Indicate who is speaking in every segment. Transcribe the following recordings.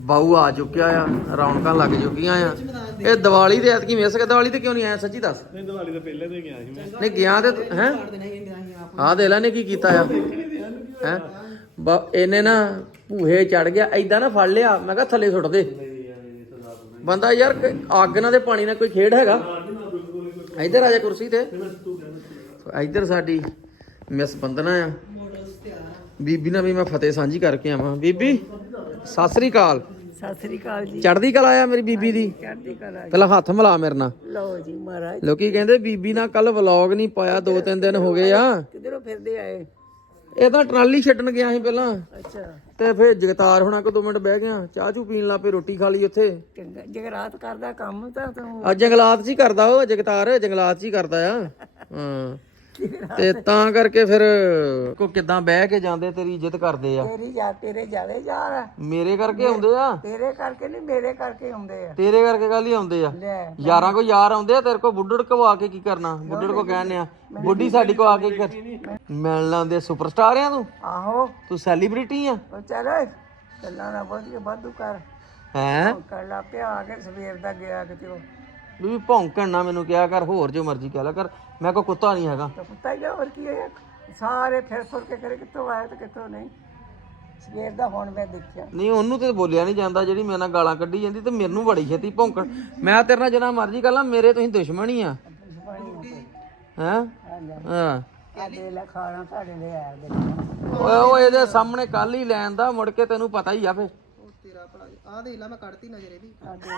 Speaker 1: ਬਾਊ ਆ ਚੁੱਕਿਆ ਆ, ਰੌਣਕਾਂ ਲੱਗ ਚੁੱਕੀਆਂ ਆ। ਇਹ ਦੀਵਾਲੀ ਦੇ ਐਤਕੀ ਮਿਸ ਗਿਆ। ਦੀਵਾਲੀ ਤੇ ਕਿਉਂ ਨਹੀਂ ਆਇਆ ਸੱਚੀ ਦੱਸ?
Speaker 2: ਨਹੀਂ ਦੀਵਾਲੀ ਤੋਂ ਪਹਿਲੇ ਤੇ ਗਿਆ ਸੀ ਮੈਂ।
Speaker 1: ਨਹੀਂ ਗਿਆ ਤੇ ਹੈ ਆਹ ਦੇ ਲੈ ਨੇ ਕੀ ਕੀਤਾ ਆ ਹੈ। ਇਹਨੇ ਨਾ ਭੂਹੇ ਚੜ ਗਿਆ ਏਦਾਂ ਨਾ ਫੜ ਲਿਆ। ਮੈਂ ਕਿਹਾ ਥੱਲੇ ਸੁੱਟ ਦੇ ਬੰਦਾ ਯਾਰ। ਅੱਗ ਨਾਲ ਤੇ ਪਾਣੀ ਨਾਲ ਕੋਈ ਖੇਡ ਹੈਗਾ? ਇੱਧਰ ਆ ਜਾ ਕੁਰਸੀ ਤੇ। ਇੱਧਰ ਸਾਡੀ ਮਿਸ ਬੰਦਨਾ ਆ। ਬੀਬੀ ਨਾਲ ਵੀ ਮੈਂ ਫਤਿਹ ਸਾਂਝੀ ਕਰਕੇ ਆਵਾਂ। ਬੀਬੀ ਸਤਿ ਸ੍ਰੀ ਅਕਾਲ।
Speaker 3: ਸਤਿ ਸ੍ਰੀ ਅਕਾਲ ਜੀ।
Speaker 1: ਚੜ੍ਹਦੀ ਕਲਾ ਆ ਮੇਰੀ ਬੀਬੀ ਦੀ।
Speaker 3: ਚੜ੍ਹਦੀ ਕਲਾ।
Speaker 1: ਪਹਿਲਾਂ ਹੱਥ ਮਿਲਾ ਮੇਰੇ ਨਾਲ।
Speaker 3: ਲਓ ਜੀ ਮਹਾਰਾਜ।
Speaker 1: ਲੋਕੀ ਕਹਿੰਦੇ ਬੀਬੀ ਨਾਲ ਕੱਲ ਵਲੌਗ ਨਹੀਂ ਪਾਇਆ, 2-3 ਦਿਨ ਹੋ ਗਏ ਆ।
Speaker 3: ਕਿਧਰੋਂ ਫਿਰਦੇ ਆਏ?
Speaker 1: ਇਹ ਤਾਂ ਟਰਾਲੀ ਛੱਡਣ ਗਿਆ ਸੀ ਪਹਿਲਾਂ,
Speaker 3: ਅੱਛਾ।
Speaker 1: ਤੇ ਫਿਰ ਜਗਤਾਰ ਹੋਣਾ ਕੋ 2 ਮਿੰਟ ਬਹਿ ਗਿਆ, ਚਾਹ ਚੂ ਪੀਣ ਲੱਗ ਪਏ, ਰੋਟੀ ਖਾ ਲਈ ਉੱਥੇ।
Speaker 3: ਚੰਗਾ ਜਗਰਾਤ ਕਰਦਾ ਕੰਮ ਤਾਂ ਤੂੰ।
Speaker 1: ਅੱਜ ਜੰਗਲਾਤ 'ਚ ਹੀ ਕਰਦਾ ਉਹ ਜਗਤਾਰ, ਜੰਗਲਾਤ 'ਚ ਹੀ ਕਰਦਾ ਆ। ਹਾਂ ਤੇ ਤਾਂ ਕਰਕੇ ਫਿਰ ਕੋ ਕਿੱਦਾਂ ਬਹਿ ਕੇ ਜਾਂਦੇ, ਤੇਰੀ ਇੱਜ਼ਤ ਕਰਦੇ ਆ।
Speaker 3: ਤੇਰੇ ਜਾਵੇ ਯਾਰ।
Speaker 1: ਮੇਰੇ ਕਰਕੇ ਆਉਂਦੇ ਆ।
Speaker 3: ਤੇਰੇ ਕਰਕੇ ਨਹੀਂ, ਮੇਰੇ ਕਰਕੇ ਆਉਂਦੇ ਆ।
Speaker 1: ਤੇਰੇ ਕਰਕੇ ਕੱਲ ਹੀ ਆਉਂਦੇ ਆ।
Speaker 3: ਲੈ
Speaker 1: ਯਾਰਾਂ ਕੋ ਯਾਰ ਆਉਂਦੇ ਆ, ਤੇਰੇ ਕੋ ਬੁੱਢੜ ਕੋ ਆ ਕੇ ਕੀ ਕਰਨਾ? ਬੁੱਢੜ ਕੋ ਕਹਿੰਦੇ ਆ ਬੁੱਢੀ ਸਾਡੀ ਕੋ ਆ ਕੇ ਮਿਲਣ ਆਉਂਦੇ। ਸੁਪਰਸਟਾਰ ਆ ਤੂੰ,
Speaker 3: ਆਹੋ।
Speaker 1: ਤੂੰ ਸੈਲੀਬ੍ਰਿਟੀ ਆ।
Speaker 3: ਉਹ ਚੱਲ ਗੱਲਾਂ ਨਾ ਵਧੀਆ ਵਾਧੂ ਕਰ।
Speaker 1: ਹੈਂ
Speaker 3: ਕਰ ਲਾ ਪਿਆ ਆ ਕੇ ਸਵੇਰ ਦਾ ਗਿਆ ਕਿਤੇ ਉਹ।
Speaker 1: ਵੀ ਭੌਂਕਣ ਨਾ ਮੈਨੂੰ ਕਿਹਾ ਕਰ, ਹੋਰ ਜੋ ਮਰਜ਼ੀ ਕਹਿ ਲਿਆ ਕਰ। ਮੈਂ ਕੋ ਕੁੱਤਾ ਨਹੀਂ ਹੈਗਾ।
Speaker 3: ਤਾਂ ਕੁੱਤਾ ਹੀ ਆ, ਹੋਰ ਕੀ ਹੈ। ਸਾਰੇ ਫਿਰ ਫੁਰ ਕੇ ਕਰੇ ਕਿੱਥੋਂ ਆਇਆ ਤੇ ਕਿੱਥੋਂ ਨਹੀਂ। ਸਵੇਰ ਦਾ ਹੁਣ ਮੈਂ ਦੇਖਿਆ।
Speaker 1: ਨਹੀਂ ਉਹਨੂੰ ਤੇ ਬੋਲਿਆ ਨਹੀਂ ਜਾਂਦਾ, ਜਿਹੜੀ ਮੇਰੇ ਨਾਲ ਗਾਲਾਂ ਕੱਢੀ ਜਾਂਦੀ ਤੇ ਮੈਨੂੰ ਬੜੀ ਛੇਤੀ ਭੌਂਕਣ। ਮੈਂ ਤੇਰੇ ਨਾਲ ਜਿੰਨਾ ਮਰਜ਼ੀ ਕਰ ਲਾਂ, ਮੇਰੇ ਤੁਸੀਂ ਦੁਸ਼ਮਣ ਹੀ ਆ। ਹੈਂ ਹਾਂ
Speaker 3: ਆ ਦੇ ਲੈ ਖਾਣਾ ਸਾਡੇ ਲਈ ਆਇਆ ਦੇ।
Speaker 1: ਓਏ ਉਹ ਇਹਦੇ ਸਾਹਮਣੇ ਕੱਲ ਹੀ ਲੈਣ ਦਾ, ਮੁੜ ਕੇ ਤੈਨੂੰ ਪਤਾ ਹੀ ਆ ਫੇ।
Speaker 3: ਤੇਰਾ ਭਲਾ ਆ ਦੇਖ ਲੈ ਮੈਂ ਕੱਢਤੀ ਨਜ਼ਰ ਇਹਦੀ।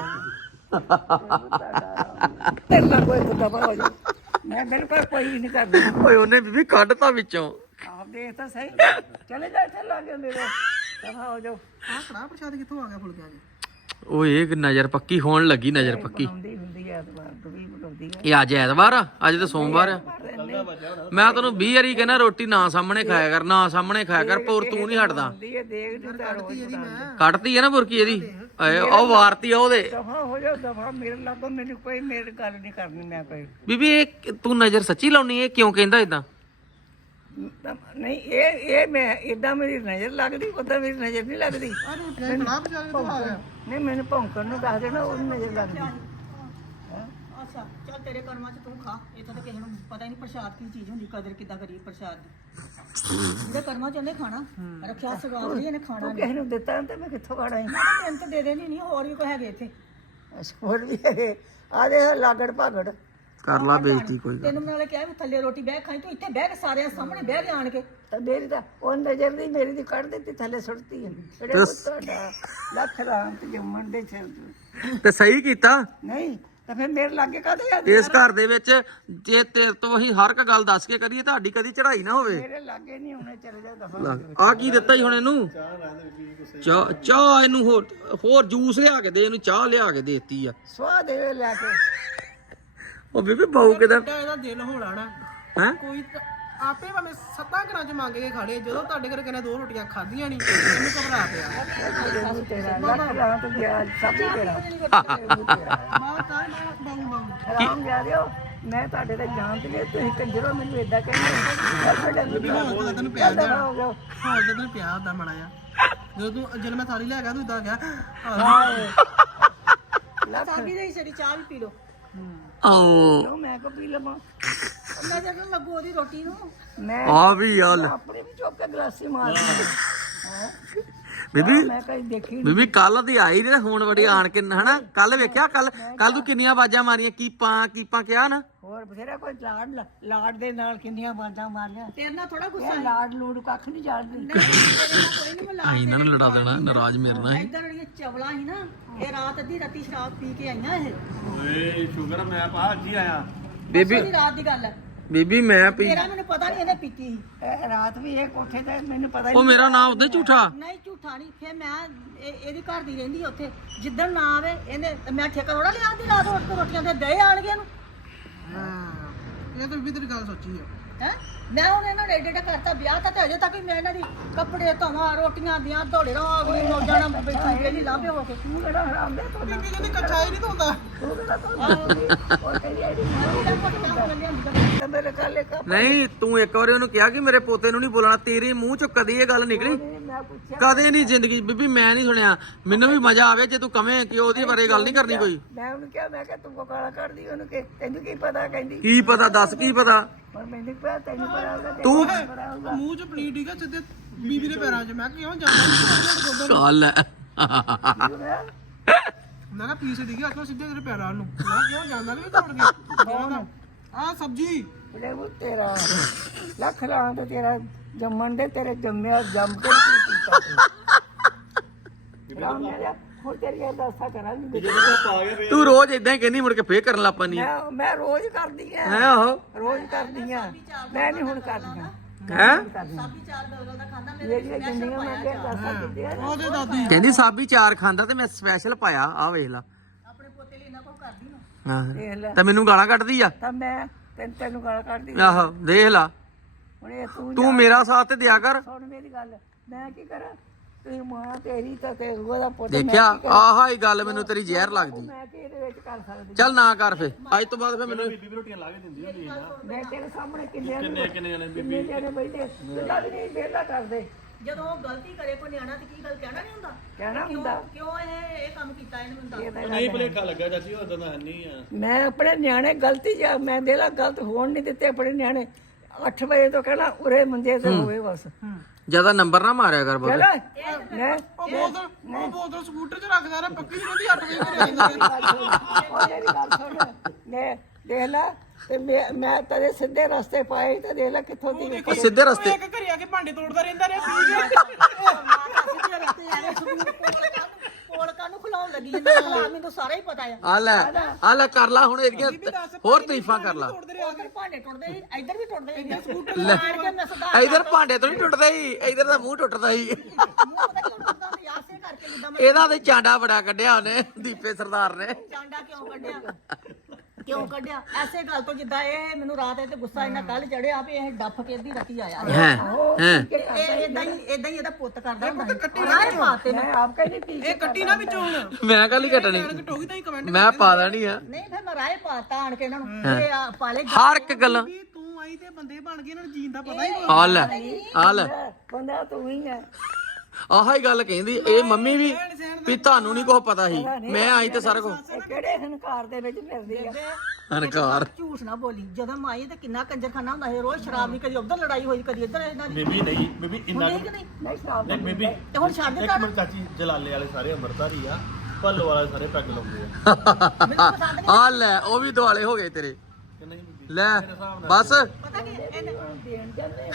Speaker 3: ਤੇਰੇ ਨਾਲ ਕੋਈ ਦਫਾ ਹੋ ਜਾ। ਮੈਂ ਬਿਲਕੁਲ ਕੋਈ ਨਹੀਂ ਕਰਦੀ।
Speaker 1: ਓਏ ਉਹਨੇ ਬੀਬੀ ਕੱਢਤਾ ਵਿੱਚੋਂ।
Speaker 3: ਆਪ ਦੇਖ ਤਾਂ ਸਹੀ। ਚਲੇ ਜਾ ਇੱਥੇ ਲਾ ਕੇ ਮੇਰੇ ਦਫਾ ਹੋ ਜਾਓ। ਆਹ ਕੜਾ ਪ੍ਰਸ਼ਾਦ ਕਿੱਥੋਂ ਆ ਗਿਆ ਫੁਲਕਿਆਂ 'ਚ?
Speaker 1: ਓਏ ਇਹ ਨਜ਼ਰ ਪੱਕੀ ਹੋਣ ਲੱਗੀ, ਨਜ਼ਰ ਪੱਕੀ।
Speaker 3: ਹੁੰਦੀ ਹੁੰਦੀ ਐ ਐਤਵਾਰ ਤੋਂ ਵੀ ਬਣਾਉਂਦੀ ਐ।
Speaker 1: ਇਹ ਅੱਜ ਐਤਵਾਰ ਆ, ਅੱਜ ਤਾਂ ਸੋਮਵਾਰ ਆ। ਮੈਂ ਤੈਨੂੰ 20 ਵਾਰੀ ਕਹਿੰਦਾ ਰੋਟੀ ਨਾ ਸਾਹਮਣੇ ਖਾਇਆ ਕਰ, ਨਾ ਸਾਹਮਣੇ ਖਾਇਆ ਕਰ, ਪਰ ਤੂੰ ਨਹੀਂ ਹਟਦਾ।
Speaker 3: ਹੁੰਦੀ ਐ ਦੇਖ ਨਹੀਂ ਤਾਂ ਰੋਜ਼
Speaker 1: ਕੱਢਤੀ ਹੈ ਨਾ ਬੁਰਕੀ ਇਹਦੀ। ਉਹ ਵਾਰਤੀ ਆ ਉਹਦੇ।
Speaker 3: ਦਫਾ ਹੋ ਜਾ ਦਫਾ। ਮੇਰੇ ਲਾਗੋਂ ਮੈਨੂੰ ਕੋਈ ਮੇਰੇ ਗੱਲ ਨਹੀਂ ਕਰਨੀ। ਮੈਂ ਕੋਈ
Speaker 1: ਬੀਬੀ ਇਹ ਤੂੰ ਨਜ਼ਰ ਸੱਚੀ ਲਾਉਣੀ, ਇਹ ਕਿਉਂ ਕਹਿੰਦਾ ਇਦਾਂ?
Speaker 3: ਨਹੀਂ ਇਹ ਮੈਂ ਇਦਾਂ ਮੇਰੀ ਨਜ਼ਰ ਲੱਗਦੀ, ਉਦਾਂ ਮੇਰੀ ਨਜ਼ਰ ਨਹੀਂ ਲੱਗਦੀ। ਨਹੀਂ ਮੈਨੂੰ ਭੌਂਕਣ ਨੂੰ ਦੱਸ ਦੇਣਾ, ਉਹ ਨਜ਼ਰ ਲੱਗਦੀ।
Speaker 4: ਅੱਛਾ ਚੱਲ ਤੇਰੇ ਕਰਮਾਂ 'ਚ ਤੂੰ ਖਾ। ਇੱਥੇ ਤਾਂ ਕਿਸੇ ਨੂੰ ਪਤਾ ਹੀ ਨਹੀਂ ਪ੍ਰਸ਼ਾਦ ਕੀ ਚੀਜ਼ ਹੁੰਦੀ, ਕਦਰ ਕਿੱਦਾਂ ਕਰੀਏ ਪ੍ਰਸ਼ਾਦ ਦੀ। ਜਿਹਦੇ ਕਰਮਾਂ 'ਚ ਉਹਨੇ ਖਾਣਾ ਰੱਖਿਆ ਸਵਾਦ ਨਹੀਂ, ਇਹਨੇ ਖਾਣਾ ਨਹੀਂ।
Speaker 3: ਕਿਸੇ ਨੂੰ ਦਿੱਤਾ ਤੇ ਮੈਂ ਕਿੱਥੋਂ ਖਾਣਾ ਸੀ?
Speaker 4: ਤੈਨੂੰ ਤਾਂ ਦੇ ਦੇਣੀ ਨਹੀਂ, ਹੋਰ ਵੀ ਕੋਈ ਹੈਗੇ ਇੱਥੇ।
Speaker 3: ਹੋਰ ਵੀ ਹੈਗੇ ਆ ਦੇ ਲਾਗੜ ਭਾਗੜ।
Speaker 1: ਕਰ ਲਾ ਬੇਇੱਜ਼ਤੀ ਕੋਈ ਗੱਲ।
Speaker 4: ਤੈਨੂੰ ਨਾਲੇ ਕਿਹਾ ਵੀ ਥੱਲੇ ਰੋਟੀ ਬਹਿ ਖਾਈ, ਤੂੰ ਇੱਥੇ ਬਹਿ ਕੇ ਸਾਰਿਆਂ ਸਾਹਮਣੇ ਬਹਿ ਕੇ ਆਣ ਕੇ।
Speaker 3: ਤਾਂ ਮੇਰੀ ਤਾਂ ਉਹ ਨਜ਼ਰ ਦੀ ਮੇਰੀ ਦੀ ਕੱਢ ਦਿੱਤੀ, ਥੱਲੇ ਸੁੱਟਤੀ ਹੈ। ਜਿਹੜੇ ਤੁਹਾਡਾ ਲੱਖ ਰਾਮ ਤੇ ਜੰਮਣ ਦੇ ਸਿਰ ਤੇ।
Speaker 1: ਤੇ ਸਹੀ ਕੀਤਾ।
Speaker 3: ਨਹੀਂ ਤਾਂ ਫਿਰ ਮੇਰੇ ਲਾਗੇ ਕਾਹਦੇ ਆ?
Speaker 1: ਇਸ ਘਰ ਦੇ ਵਿੱਚ ਜੇ ਤੇਰੇ ਤੋਂ ਅਸੀਂ ਹਰ ਇੱਕ ਗੱਲ ਦੱਸ ਕੇ ਕਰੀਏ, ਤੁਹਾਡੀ ਕਦੀ ਚੜਾਈ ਨਾ ਹੋਵੇ।
Speaker 3: ਮੇਰੇ ਲਾਗੇ ਨਹੀਂ ਹੁਣੇ ਚਲੇ ਜਾ ਦਫਾ।
Speaker 1: ਆ ਕੀ ਦਿੱਤਾ ਜੀ ਹੁਣ ਇਹਨੂੰ? ਚਾਹ ਇਹਨੂੰ ਹੋਰ ਜੂਸ ਲਿਆ ਕੇ ਦੇ, ਇਹਨੂੰ ਚਾਹ ਲਿਆ ਕੇ ਦੇਤੀ ਆ।
Speaker 3: ਸਵਾਹ ਦੇ ਲੈ ਕੇ।
Speaker 1: ਉਹ ਬੀਬੀ ਬਾਊ ਕਿਦਾਂ
Speaker 5: ਇਹਦਾ ਦਿਲ ਹੋਣਾ ਨਾ
Speaker 1: ਹੈ?
Speaker 5: ਕੋਈ ਆਪੇ ਭਾਵੇਂ 7 ਘਰਾਂ 'ਚ ਮੰਗ ਕੇ ਖਾ ਲਏ, ਜਦੋਂ ਤੁਹਾਡੇ ਘਰ ਕਹਿੰਦੇ 2 ਰੋਟੀਆਂ ਖਾਧੀਆਂ ਨਹੀਂ, ਇਹਨੂੰ ਘਬਰਾ ਪਿਆ।
Speaker 3: ਤੇਰਾ ਲੱਖ ਰਾਮ ਤੇ ਗਿਆ ਸਭ ਤੇਰਾ।
Speaker 5: ਮਾਂ ਤਾਂ
Speaker 3: ਰਾਮ ਜਾ ਰਿਓ। ਮੈਂ ਤੁਹਾਡੇ ਤੇ ਜਾਣਦੀ ਨਹੀਂ, ਤੁਸੀਂ ਕੰਜਰੋ ਮੈਨੂੰ ਏਦਾਂ ਕਹਿੰਦੇ।
Speaker 5: ਤੈਨੂੰ ਪਿਆਰ ਦੇਣਾ ਹੋਰ ਜਦੋਂ ਪਿਆਰ ਦਾ ਮੜਾ ਆ। ਜਦੋਂ ਮੈਂ ਥਾਲੀ ਲੈ ਗਿਆ ਤੂੰ ਇਦਾਂ ਗਿਆ
Speaker 4: ਸਾਬੀ ਦੇ ਸਰੀ ਚਾਹ ਵੀ ਪੀ ਲੋ।
Speaker 1: ਆਓ
Speaker 3: ਮੈਂ ਕੋ ਪੀ ਲਵਾਂ?
Speaker 4: ਨਜ਼ਰ ਨਾ ਲੱਗੂ ਉਹਦੀ ਰੋਟੀ ਨੂੰ।
Speaker 3: ਮੈਂ
Speaker 1: ਆ ਵੀ ਯਾਰ
Speaker 3: ਆਪਣੇ ਵੀ ਚੁੱਕ ਕੇ ਗਲਾਸੀ ਮਾਰ
Speaker 1: ਬੀਬੀ
Speaker 3: ਮੈਂ ਕਦੀ ਦੇਖੀ ਨਹੀਂ।
Speaker 1: ਬੀਬੀ ਕੱਲ ਦੀ ਆਈ ਨੀ ਤੇ ਹੁਣ ਬੜੀ ਆਣ ਕੇ ਹਨਾ। ਕੱਲ ਵੇਖਿਆ, ਕੱਲ ਤੂੰ ਕਿੰਨੀਆਂ ਆਵਾਜ਼ਾਂ ਮਾਰੀਆਂ, ਕੀਪਾਂ ਕਿਹਾ ਨਾ।
Speaker 3: ਹੋਰ ਬਥੇਰਾ ਕੋਈ ਲਾਡ ਦੇ ਨਾਲ ਕਿੰਨੀਆਂ ਬਾਜ਼ਾਂ ਮਾਰੀਆਂ।
Speaker 4: ਤੇਰੇ ਨਾਲ ਥੋੜਾ ਗੁੱਸਾ
Speaker 3: ਇਹ ਲਾਡ ਲੂੜ ਕੱਖ ਨਹੀਂ ਜਾਣਦੀ।
Speaker 4: ਤੇਰੇ ਨਾਲ ਕੋਈ ਨਹੀਂ ਮਿਲਾ।
Speaker 1: ਇਹਨਾਂ ਨੂੰ ਲੜਾ ਦੇਣਾ, ਨਾਰਾਜ਼ ਮੇਰਨਾ ਹੈ।
Speaker 4: ਇੱਧਰ ਜਿਹੜੀਆਂ ਚਵਲਾ ਸੀ ਨਾ, ਇਹ ਰਾਤ ਅੱਧੀ ਰਾਤੀ ਸ਼ਰਾਬ ਪੀ ਕੇ ਆਈਆਂ ਇਹ।
Speaker 2: ਓਏ ਸ਼ੁਕਰ ਮੈਂ ਪਾ ਅੱਜ ਹੀ ਆਇਆ।
Speaker 1: ਬੀਬੀ
Speaker 4: ਦੀ ਰਾਤ ਦੀ ਗੱਲ ਹੈ।
Speaker 1: ਬੀਬੀ ਮੈਂ ਪੀ
Speaker 4: ਤੇਰਾ ਮੈਨੂੰ ਪਤਾ ਨਹੀਂ ਇਹਨੇ ਪੀਤੀ ਸੀ।
Speaker 3: ਰਾਤ ਵੀ ਇਹ ਕੋਠੇ ਤੇ ਮੈਨੂੰ ਪਤਾ ਹੀ
Speaker 1: ਉਹ ਮੇਰਾ ਨਾਮ ਉਹਦੇ ਝੂਠਾ।
Speaker 4: ਨਹੀਂ ਝੂਠਾ ਨਹੀਂ। ਫਿਰ ਮੈਂ ਇਹਦੀ ਘਰ ਦੀ ਰਹਿੰਦੀ ਉੱਥੇ। ਜਿੱਦਣ ਨਾ ਆਵੇ ਇਹਨੇ, ਮੈਂ ਠੇਕਾ ਥੋੜਾ ਲਿਆ ਦੀ ਰਾਤ ਉੱਠ ਕੇ ਰੋਟੀਆਂ ਤੇ ਦੇ ਆਣਗੇ ਇਹਨੂੰ।
Speaker 5: ਇਹ ਤਾਂ ਵੀ ਤੇਰੀ ਗੱਲ ਸੱਚੀ ਆ।
Speaker 4: ਹੈ ਮੈਂ ਹੁਣ ਇਹਨਾਂ ਨੇ ਏਡਾ ਕਰਤਾ ਵਿਆਹ ਤਾਂ ਤੇ ਅਜੇ ਤੱਕ ਵੀ ਮੈਂ ਇਹਨਾਂ ਦੀ ਕੱਪੜੇ ਧੋਵਾਂ, ਰੋਟੀਆਂ ਦੀਆਂ ਦੌੜੇ ਰਹਾਂ, ਅਗਲੀ ਮੌਜਾਂ ਨਾਲ ਬੈਠੀ ਵੇਲੀ ਲਾਂਭੇ ਹੋ ਕੇ।
Speaker 3: ਤੂੰ ਕਿਹੜਾ ਹਰਾਮ ਦੇ ਤੂੰ
Speaker 5: ਬੀਬੀ ਕਹਿੰਦੀ ਕੱਚਾ ਹੀ ਨਹੀਂ ਧੋਂਦਾ।
Speaker 3: ਕਿਹੜਾ ਤੂੰ ਉਹ ਕਹਿੰਦੀ ਮੇਰੇ ਕਾਲੇ ਕੱਪ।
Speaker 1: ਨਹੀਂ ਤੂੰ ਇੱਕ ਵਾਰੀ ਉਹਨੂੰ ਕਿਹਾ ਕਿ ਮੇਰੇ ਪੋਤੇ ਨੂੰ ਨਹੀਂ ਬੋਲਣਾ, ਤੇਰੇ ਮੂੰਹ ਚੋਂ ਕਦੀ ਇਹ ਗੱਲ ਨਿਕਲੀ?
Speaker 3: ਮੈਂ ਪੁੱਛਿਆ
Speaker 1: ਕਦੇ ਨਹੀਂ ਜ਼ਿੰਦਗੀ 'ਚ ਬੀਬੀ ਮੈਂ ਨਹੀਂ ਸੁਣਿਆ। ਮੈਨੂੰ ਵੀ ਮਜ਼ਾ ਆਵੇ ਜੇ ਤੂੰ ਕਵੇਂ ਕਿ ਉਹਦੀ ਬਾਰੇ ਗੱਲ ਨਹੀਂ ਕਰਨੀ ਕੋਈ।
Speaker 3: ਮੈਂ ਉਹਨੂੰ ਕਿਹਾ ਮੈਂ ਕਿਹਾ ਤੂੰ ਕੋ ਗਾਲਾਂ ਕੱਢਦੀ ਉਹਨੂੰ ਕਿ ਤੈਨੂੰ ਕੀ ਪਤਾ ਕਹਿੰਦੀ
Speaker 1: ਕੀ ਪਤਾ ਦੱਸ ਕੀ ਪਤਾ
Speaker 3: ਪਰ ਮੈਨੂੰ ਪਤਾ ਤੈਨੂੰ ਪਤਾ ਹੋਊਗਾ
Speaker 1: ਤੂੰ
Speaker 5: ਮੂੰਹ 'ਚ ਪਨੀਰ ਠੀਕ ਆ ਸਿੱਧੇ ਬੀਬੀ ਦੇ ਪੈਰਾਂ 'ਚ। ਮੈਂ ਕਿਉਂ ਜਾਂਦਾ
Speaker 1: ਕਾਲ ਹੈ
Speaker 5: ਮੈਂ ਕਿਹਾ ਪੀਸ ਦੀ ਗਿਆ ਸਿੱਧੇ ਤੇਰੇ ਪੈਰਾਂ ਨੂੰ। ਮੈਂ ਕਿਉਂ ਜਾਂਦਾ ਨਹੀਂ ਦੌੜ ਕੇ ਆ ਸਬਜੀ
Speaker 3: ਪ੍ਰਭੂ ਤੇਰਾ ਲੱਖ ਲਾਂ ਤੇ ਤੇਰਾ ਜੰਮਣ ਦੇ ਤੇਰੇ ਜੰਮਿਆ ਜੰਮ ਕੇ ਕੀ ਕੀਤਾ ਤੂੰ ਰਾਮ ਮੇਰਾ ਹੋਰ ਤੇਰੀ ਅਰਦਾਸਾਂ ਕਰਾਂਗੀ
Speaker 1: ਤੂੰ ਰੋਜ਼ ਇਦਾਂ ਹੀ ਕਹਿੰਦੀ ਮੁੜ ਕੇ ਫੇਰ ਕਰਨ ਲੱਗ ਪੈਂਦੀ ਹੈ
Speaker 3: ਮੈਂ ਰੋਜ਼ ਕਰਦੀ ਆ
Speaker 1: ਹੈ ਆਹੋ
Speaker 3: ਰੋਜ਼ ਕਰਦੀ ਆ ਮੈਂ ਨਹੀਂ ਹੁਣ ਕਰਦੀ ਆ
Speaker 1: ਹੈ
Speaker 4: ਸਾਬੀ ਚਾਰ ਬਲਗਲ ਦਾ ਖਾਂਦਾ ਮੇਰੇ
Speaker 3: ਮੇਰੀਆਂ ਜਿੰਨੀਆਂ ਮੈਂ ਕਿਹਾ ਅਰਦਾਸਾਂ ਕੀਤੀਆਂ
Speaker 5: ਉਹਦੇ ਦਾਦੀ
Speaker 1: ਕਹਿੰਦੀ ਸਾਬੀ ਚਾਰ ਖਾਂਦਾ ਤੇ ਮੈਂ ਸਪੈਸ਼ਲ ਪਾਇਆ ਆ ਵੇਖ ਲਾ
Speaker 4: ਆਪਣੇ ਪੋਤੇ ਲਈ ਇਹਨਾਂ ਕੋਲ ਕਰਦੀ ਨਾ
Speaker 1: ਹਾਂ
Speaker 3: ਦੇਖ ਲੈ
Speaker 1: ਤੇ ਮੈਨੂੰ ਗਾਲਾਂ ਕੱਢਦੀ ਆ
Speaker 3: ਤਾਂ ਮੈਂ ਤੈਨੂੰ ਗਾਲਾਂ ਕੱਢਦੀ
Speaker 1: ਆਹੋ ਦੇਖ ਲਾ
Speaker 3: ਹੁਣ ਇਹ ਤੂੰ
Speaker 1: ਤੂੰ ਮੇਰਾ ਸਾਥ ਤੇ ਦਿਆ ਕਰ।
Speaker 3: ਸੁਣ ਮੇਰੀ ਗੱਲ ਮੈਂ ਕੀ ਕਰਾਂ ਤੂੰ ਮਾਂ ਤੇਰੀ ਤਾਂ ਤੇ ਉਹਦਾ ਪੁੱਤ
Speaker 1: ਦੇਖਿਆ ਆਹਾ ਹੀ ਗੱਲ ਮੈਨੂੰ ਤੇਰੀ ਜ਼ਹਿਰ ਲੱਗਦੀ।
Speaker 3: ਮੈਂ ਕੀ ਇਹਦੇ ਵਿੱਚ ਕਰ ਸਕਦੀ
Speaker 1: ਚੱਲ ਨਾ ਕਰ ਫੇ ਅੱਜ ਤੋਂ ਬਾਅਦ ਫੇ ਮੈਨੂੰ
Speaker 2: ਬੀਬੀ ਰੋਟੀਆਂ ਲਾ ਕੇ ਦਿੰਦੀ ਹੁੰਦੀ ਹੈ ਨਾ।
Speaker 3: ਮੈਂ ਤੇਰੇ ਸਾਹਮਣੇ ਕਿੰਨੇ
Speaker 2: ਕਿੰਨੇ ਜਣੇ
Speaker 3: ਕਿੰਨੇ ਜਣੇ ਬੈਠੇ ਤੂੰ ਵੀ ਨਹੀਂ ਵਿਹਲਾ ਕਰਦੇ
Speaker 4: ਜਦੋਂ ਉਹ ਗਲਤੀ ਕਰੇ ਕੋਈ ਨਿਆਣਾ ਤੇ ਕੀ ਗੱਲ ਕਹਿਣਾ ਨਹੀਂ ਹੁੰਦਾ
Speaker 3: ਕਹਿਣਾ ਹੁੰਦਾ
Speaker 4: ਕਿਉਂ ਇਹ ਕੰਮ ਕੀਤਾ ਇਹਨੇ ਮੈਨੂੰ ਦੱਸ
Speaker 3: ਇਹ ਤਾਂ
Speaker 2: ਨਹੀਂ ਭੁਲੇਖਾ ਲੱਗਾ ਚਾਚੀ ਉਦੋਂ ਦਾ ਨਹੀਂ ਆ।
Speaker 3: ਮੈਂ ਆਪਣੇ ਨਿਆਣੇ ਗਲਤੀ ਜਾਂ ਮੈਂ ਦੇਲਾ ਗਲਤ ਹੋਣ ਨਹੀਂ ਦਿੱਤੇ ਆਪਣੇ ਨਿਆਣੇ 8 ਵਜੇ ਤੋਂ ਕਹਿਣਾ ਉਰੇ ਮੰਜੇ ਤੇ ਹੋਵੇ ਬਸ
Speaker 1: ਜਿਆਦਾ ਨੰਬਰ ਨਾ ਮਾਰਿਆ ਕਰ ਬਾਬੇ।
Speaker 3: ਚਲੋ ਮੈਂ
Speaker 5: ਉਹ ਬੋਤਲ ਸਕੂਟਰ 'ਚ ਰੱਖਦਾ ਰਿਹਾ ਪੱਕੀ ਨਹੀਂ ਕਹਿੰਦੀ 8 ਵਜੇ ਘਰੇ ਆਉਂਦਾ।
Speaker 3: ਉਹ ਮੇਰੀ ਗੱਲ ਸੁਣ ਮੈਂ ਦੇਖ ਲੈ ਤੇ ਮੈਂ ਤੇਰੇ ਸਿੱਧੇ ਰਸਤੇ ਪਾਏ ਤੇ ਦੇਖ ਲੈ ਕਿੱਥੋਂ ਦੀ
Speaker 1: ਉਹ ਸਿੱਧੇ ਰਸਤੇ
Speaker 5: ਇੱਕ ਘਰੇ ਆ ਕੇ ਭਾਂਡੇ ਤੋੜਦਾ ਰਹਿੰਦਾ ਰਿਹਾ ਪੀ
Speaker 4: ਸਿੱਧੇ ਰਸਤੇ ਆਏ ਸਬੂਤ ਕੋਲ ਕਾਨੂੰ ਖਲਾਉਣ ਲੱਗੀ ਇਹਨਾਂ ਖਲਾ ਮੈਨੂੰ ਸਾਰਾ ਹੀ ਪਤਾ ਆ
Speaker 1: ਆ ਲੈ ਕਰ ਲਾ ਹੁਣ ਇਹਦੀਆਂ ਹੋਰ ਤਾਰੀਫਾਂ ਕਰ ਲਾ।
Speaker 4: ਉਧਰ ਭਾਂਡੇ ਟੁੱਟਦੇ ਸੀ ਇੱਧਰ ਵੀ ਟੁੱਟਦੇ ਸੀ ਸਕੂਟਰ ਮਾਰ ਕੇ ਮੈਂ ਸਦਾ
Speaker 1: ਇਧਰ ਭਾਂਡੇ ਤੋਂ ਨਹੀਂ ਟੁੱਟਦਾ ਹੀ ਇਧਰ ਦਾ ਮੂੰਹ ਟੁੱਟਦਾ ਹੀ।
Speaker 4: ਮੂੰਹ ਪਤਾ ਕਿਉਂ ਟੁੱਟਦਾ ਹੁੰਦਾ ਯਾਸੇ ਕਰਕੇ ਜਿੱਦਾਂ ਮੈਂ
Speaker 1: ਇਹਦਾ ਤੇ ਚਾਂਡਾ ਬੜਾ ਕੱਢਿਆ ਉਹਨੇ ਦੀਪੇ ਸਰਦਾਰ ਨੇ।
Speaker 4: ਚਾਂਡਾ ਕਿਉਂ ਕੱਢਿਆ ਐਸੇ ਗੱਲ ਤੋਂ ਜਿੱਦਾਂ ਇਹ ਮੈਨੂੰ ਰਾਤ ਇਹ ਤੇ ਗੁੱਸਾ ਇੰਨਾ ਕੱਲ ਚੜਿਆ ਵੀ ਇਹ ਡੱਫ ਕੇ ਦੀ ਰੱਤੀ ਆਇਆ
Speaker 1: ਹੈ ਹੈ
Speaker 4: ਇਹ ਇਦਾਂ ਹੀ ਇਹਦਾ ਪੁੱਤ ਕਰਦਾ ਹੁੰਦਾ ਰਾਏ ਪਾਤੇ
Speaker 3: ਮੈਂ ਆਪ ਕਹਿੰਦੀ ਪੀ
Speaker 5: ਇਹ ਕੱਟੀ ਨਾ ਵਿੱਚੋਂ ਹੁਣ
Speaker 1: ਮੈਂ ਕੱਲ ਹੀ ਕੱਟਣੀ
Speaker 5: ਕਟੋਗੀ ਤਾਂ ਹੀ ਕਮੈਂਟ
Speaker 1: ਮੈਂ ਪਾ ਦੇਣੀ ਆ।
Speaker 4: ਨਹੀਂ ਫਿਰ ਮੈਂ ਰਾਏ ਪਾਤਾ ਆਣ ਕੇ ਇਹਨਾਂ ਨੂੰ ਇਹ ਆ ਪਾਲੇ
Speaker 1: ਹਰ ਇੱਕ ਗੱਲ
Speaker 5: ਵੀ ਤੂੰ ਆਈ ਤੇ ਬੰਦੇ ਬਣ ਗਏ ਇਹਨਾਂ ਨੂੰ ਜੀਣ ਦਾ ਪਤਾ ਹੀ
Speaker 1: ਆ ਲੈ
Speaker 3: ਬੰਦਾ ਤੂੰ ਹੀ ਹੈ
Speaker 1: ਆਹ ਹੀ ਗੱਲ ਕਹਿੰਦੀ ਇਹ ਮੰਮੀ ਵੀ ਤੁਹਾਨੂੰ ਨਹੀਂ ਕੁਝ ਪਤਾ ਸੀ ਮੈਂ ਆਈ ਤੇ ਸਾਰਾ ਕੁਝ
Speaker 3: ਇਹ ਕਿਹੜੇ ਹੰਕਾਰ ਦੇ ਵਿੱਚ ਫਿਰਦੀ ਆ
Speaker 1: ਹਨਕਾਰ।
Speaker 4: ਝੂਠ ਨਾ ਬੋਲੀ ਜਦੋਂ ਮੈਂ ਆਈ ਤੇ ਕਿੰਨਾ ਕੰਜਰਖਾਨਾ ਹੁੰਦਾ ਸੀ ਰੋਜ਼ ਸ਼ਰਾਬ ਦੀ ਕਦੀ ਉਧਰ ਲੜਾਈ ਹੋਈ ਕਦੀ ਇੱਧਰ ਇਹਨਾਂ ਦੀ
Speaker 2: ਬੀਬੀ ਨਹੀਂ ਬੀਬੀ ਇੰਨਾ
Speaker 4: ਨਹੀਂ ਕਿ ਨਹੀਂ
Speaker 3: ਨਹੀਂ ਸ਼ਰਾਬ
Speaker 2: ਨਹੀਂ ਬੀਬੀ
Speaker 4: ਤੇ ਹੁਣ ਛੱਡ
Speaker 2: ਇੱਕ
Speaker 4: ਦਿੱਤਾ
Speaker 2: ਮਿੰਟ ਚਾਚੀ ਜਲਾਲੇ ਵਾਲੇ ਸਾਰੇ ਅੰਮ੍ਰਿਤਧਾਰੀ ਆ ਭੱਲੋ ਵਾਲੇ ਸਾਰੇ ਪੈਗ ਲਾਉਂਦੇ ਆ
Speaker 4: ਮੈਨੂੰ ਪਸੰਦ ਨਹੀਂ
Speaker 1: ਆ ਲੈ ਉਹ ਵੀ ਦੁਆਲੇ ਹੋ ਗਏ ਤੇਰੇ
Speaker 2: ਕਿ ਨਹੀਂ ਬੀਬੀ
Speaker 1: ਲੈ ਬਸ
Speaker 4: ਪਤਾ ਕਿ ਇਹਨੇ
Speaker 3: ਦੇਣ ਜਾਂਦੇ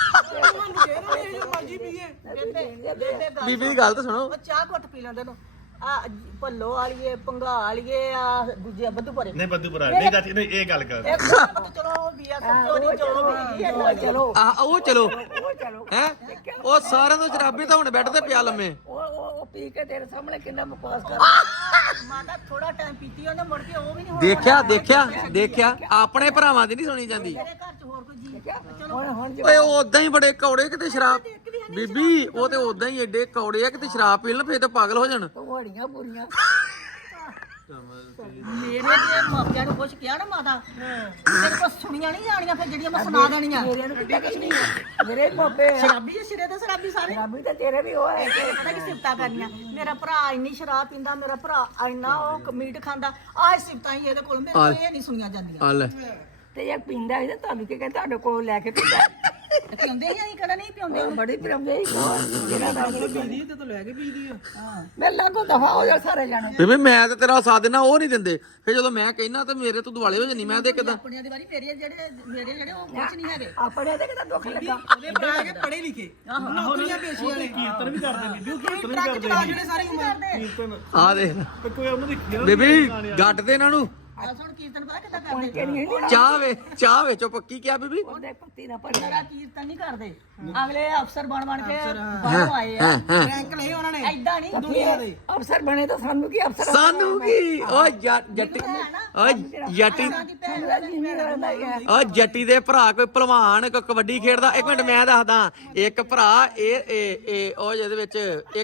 Speaker 5: ਮਰਜੀ ਪੀਏ
Speaker 4: ਬੇਬੇ ਗੱਲ
Speaker 1: ਬੀਬੀ ਦੀ ਗੱਲ ਤਾਂ ਸੁਣੋ।
Speaker 4: ਉਹ ਚਾਹ ਘੁੱਟ ਪੀ ਲੈਂਦੇ ਨੂੰ ਆ ਭੱਲੋ ਵਾਲੀਏ ਪੰਗਾ ਵਾਲੀਏ ਆ ਦੂਜੇ ਬੱਦੂ ਭਰੇ
Speaker 2: ਨਹੀਂ ਬੱਦੂਪੁਰਾ ਨਹੀਂ ਚਾਚੀ ਨਹੀਂ ਇਹ ਗੱਲ ਕਰ
Speaker 4: ਇੱਕ ਤਾਂ ਚਲੋ ਬੀਆ ਸੱਚੋ ਚਲੋ ਵੀ ਇਹ
Speaker 3: ਚਲੋ
Speaker 1: ਉਹ ਚਲੋ
Speaker 3: ਉਹ ਚਲੋ
Speaker 1: ਹੈ ਉਹ ਸਾਰਿਆਂ ਤੋਂ ਸ਼ਰਾਬੀ ਤਾਂ ਹੁਣ ਬੈੱਡ ਤੇ ਪਿਆ ਲੰਮੇ।
Speaker 3: ਉਹ ਪੀ ਕੇ ਤੇਰੇ ਸਾਹਮਣੇ ਕਿੰਨਾ ਬਕਵਾਸ ਕਰ
Speaker 4: ਮਾਤਾ ਥੋੜਾ ਟਾਈਮ ਪੀਤੀ ਉਹਨੇ ਮੁੜ ਕੇ ਉਹ ਵੀ ਨਹੀਂ
Speaker 1: ਦੇਖਿਆ ਆਪਣੇ ਭਰਾਵਾਂ ਦੀ ਨਹੀਂ ਸੁਣੀ ਜਾਂਦੀ।
Speaker 4: ਮੇਰੇ ਘਰ ਚ ਹੋਰ ਕੋਈ ਜੀ
Speaker 3: ਹੁਣ
Speaker 1: ਓਏ ਉਹ ਉਦਾਂ ਹੀ ਬੜੇ ਕੌੜੇ ਕਿਤੇ ਸ਼ਰਾਬ ਬੀਬੀ ਉਹ ਤੇ ਉਦਾਂ ਹੀ ਐਡੇ ਕੌੜੇ ਆ ਕਿਤੇ ਸ਼ਰਾਬ ਪੀ ਲੈਣ ਫੇਰ ਤਾਂ ਪਾਗਲ ਹੋ ਜਾਣ।
Speaker 3: ਘੋੜੀਆਂ ਬੁਰੀਆਂ
Speaker 4: ਮੇਰੇ ਜੇ ਮਾਪਿਆਂ ਨੂੰ ਕੁਛ ਕਿਹਾ ਨਾ ਮਾਤਾ ਤੇਰੇ ਕੋਲ ਸੁਣੀਆਂ ਨਹੀਂ ਜਾਣੀਆਂ ਫਿਰ ਜਿਹੜੀਆਂ ਮੈਂ ਸੁਣਾ ਦੇਣੀਆਂ
Speaker 3: ਮੇਰੇ ਨੂੰ ਕਿੱਦਾਂ ਕੁਛ ਨਹੀਂ ਮੇਰੇ ਪਾਪੇ
Speaker 4: ਸ਼ਰਾਬੀ ਜੇ ਸਿਰੇ ਤੇ ਸ਼ਰਾਬੀ ਸਾਰੇ
Speaker 3: ਸ਼ਰਾਬੀ ਤਾਂ ਤੇਰੇ ਵੀ ਉਹ ਹੈ
Speaker 4: ਪਤਾ ਕੀ ਸਿਫਤਾਂ ਕਰਨੀਆਂ ਮੇਰਾ ਭਰਾ ਇੰਨੀ ਸ਼ਰਾਬ ਪੀਂਦਾ ਮੇਰਾ ਭਰਾ ਇੰਨਾ ਉਹ ਮੀਟ ਖਾਂਦਾ ਆਹ ਸਿਫਤਾਂ ਹੀ ਇਹਦੇ ਕੋਲ ਮੇਰੇ ਕੋਲ ਇਹ ਨਹੀਂ ਸੁਣੀਆਂ ਜਾਂਦੀਆਂ
Speaker 1: ਆ ਲੈ
Speaker 3: ਤੇ ਇਹ ਪੀਂਦਾ ਸੀ ਤੁਹਾਨੂੰ ਕੀ ਕਹਿੰਦਾ ਤੁਹਾਡੇ ਕੋਲ ਲੈ ਕੇ ਪੀਂਦਾ
Speaker 4: ਪਿਉਂਦੇ ਹੀ ਅਸੀਂ ਕਿਹੜਾ ਨਹੀਂ ਪਿਉਂਦੇ
Speaker 3: ਬੜੀ ਪਿਰਮਦੇ ਜਿਹੜਾ ਦਾ
Speaker 5: ਪੀਦੀ ਤੇ ਤੂੰ ਲੈ ਕੇ ਪੀਦੀ ਆ
Speaker 3: ਮੈਂ ਲਾਗੋ ਦਫਾ ਹੋ ਜਾ ਸਾਰੇ ਜਾਣੇ
Speaker 1: ਬੀਬੀ ਮੈਂ ਤੇ ਤੇਰਾ ਸਾਥ ਦੇਣਾ ਉਹ ਨਹੀਂ ਦਿੰਦੇ ਫੇਰ ਜਦੋਂ ਮੈਂ ਕਹਿਣਾ ਤੇ ਮੇਰੇ ਤੋਂ ਦੁਆਲੇ ਹੋ ਜਾਨੀ ਮੈਂ ਤੇ ਕਿਦਾਂ
Speaker 4: ਆਪਣਿਆਂ ਦੀ ਵਾਰੀ ਮੇਰੇ ਜਿਹੜੇ ਉਹ ਕੁਛ ਨਹੀਂ ਹੈਗੇ
Speaker 3: ਆਪਣੇ ਤੇ ਕਿਤਾ ਦੁੱਖ ਲੱਗਾ
Speaker 5: ਉਹਦੇ ਭਰਾ ਕੇ ਪੜੇ ਲਿਖੇ ਨੌਕਰੀਆਂ ਪੇਸ਼ੀਆਂ ਨੇ
Speaker 2: ਕੀਰਤਨ ਵੀ ਕਰਦੇ ਬੀਬੀ ਉਹ ਕੀਰਤਨ ਵੀ
Speaker 5: ਟਰੱਕ
Speaker 2: ਕਰਦੇ
Speaker 5: ਚਲਾ ਜਿਹੜੇ ਸਾਰੀ ਉਮਰ
Speaker 2: ਕੀਰਤਨ
Speaker 1: ਆ ਦੇਖ
Speaker 2: ਤੇ ਕੋਈ ਉਹਨਾਂ ਦੀ
Speaker 1: ਬੀਬੀ ਗੱਟ ਦੇ ਇਹਨਾਂ ਨੂੰ
Speaker 4: ਆ ਸੁਣ ਕੀਰਤਨ ਪਤਾ ਕਿੱਦਾਂ ਕਰਦੇ
Speaker 3: ਨਹੀਂ
Speaker 1: ਚਾਹ ਵੇ ਚੋ ਪੱਕੀ ਕਿਆ ਬੀਬੀ
Speaker 3: ਉਹਦੇ ਪੱਤੀ ਨਾ ਪੜਨਾ
Speaker 4: ਮੇਰਾ ਕੀਰਤਨ ਨਹੀਂ ਕਰਦੇ ਅਗਲੇ ਅਫਸਰ ਬਣ ਕੇ ਬਾਹਰੋਂ ਆਏ ਆ
Speaker 5: ਰੈਂਕ ਲਏ ਉਹਨਾਂ ਨੇ
Speaker 4: ਐਦਾਂ ਨਹੀਂ
Speaker 5: ਦੁਨੀਆ ਦੇ
Speaker 3: ਅਫਸਰ ਬਣੇ ਤਾਂ ਸਾਨੂੰ ਕੀ ਅਫਸਰ
Speaker 1: ਸਾਨੂੰ ਕੀ ਓ ਜੱਟੀ ਓ ਜੱਟੀ ਦੇ ਭਰਾ ਕੋਈ ਭਲਵਾਨ ਕੋਈ ਕਬੱਡੀ ਖੇਡਦਾ। ਇੱਕ ਮਿੰਟ ਮੈਂ ਦੱਸਦਾ ਇੱਕ ਭਰਾ ਇਹ ਉਹ ਜਿਹਦੇ ਵਿੱਚ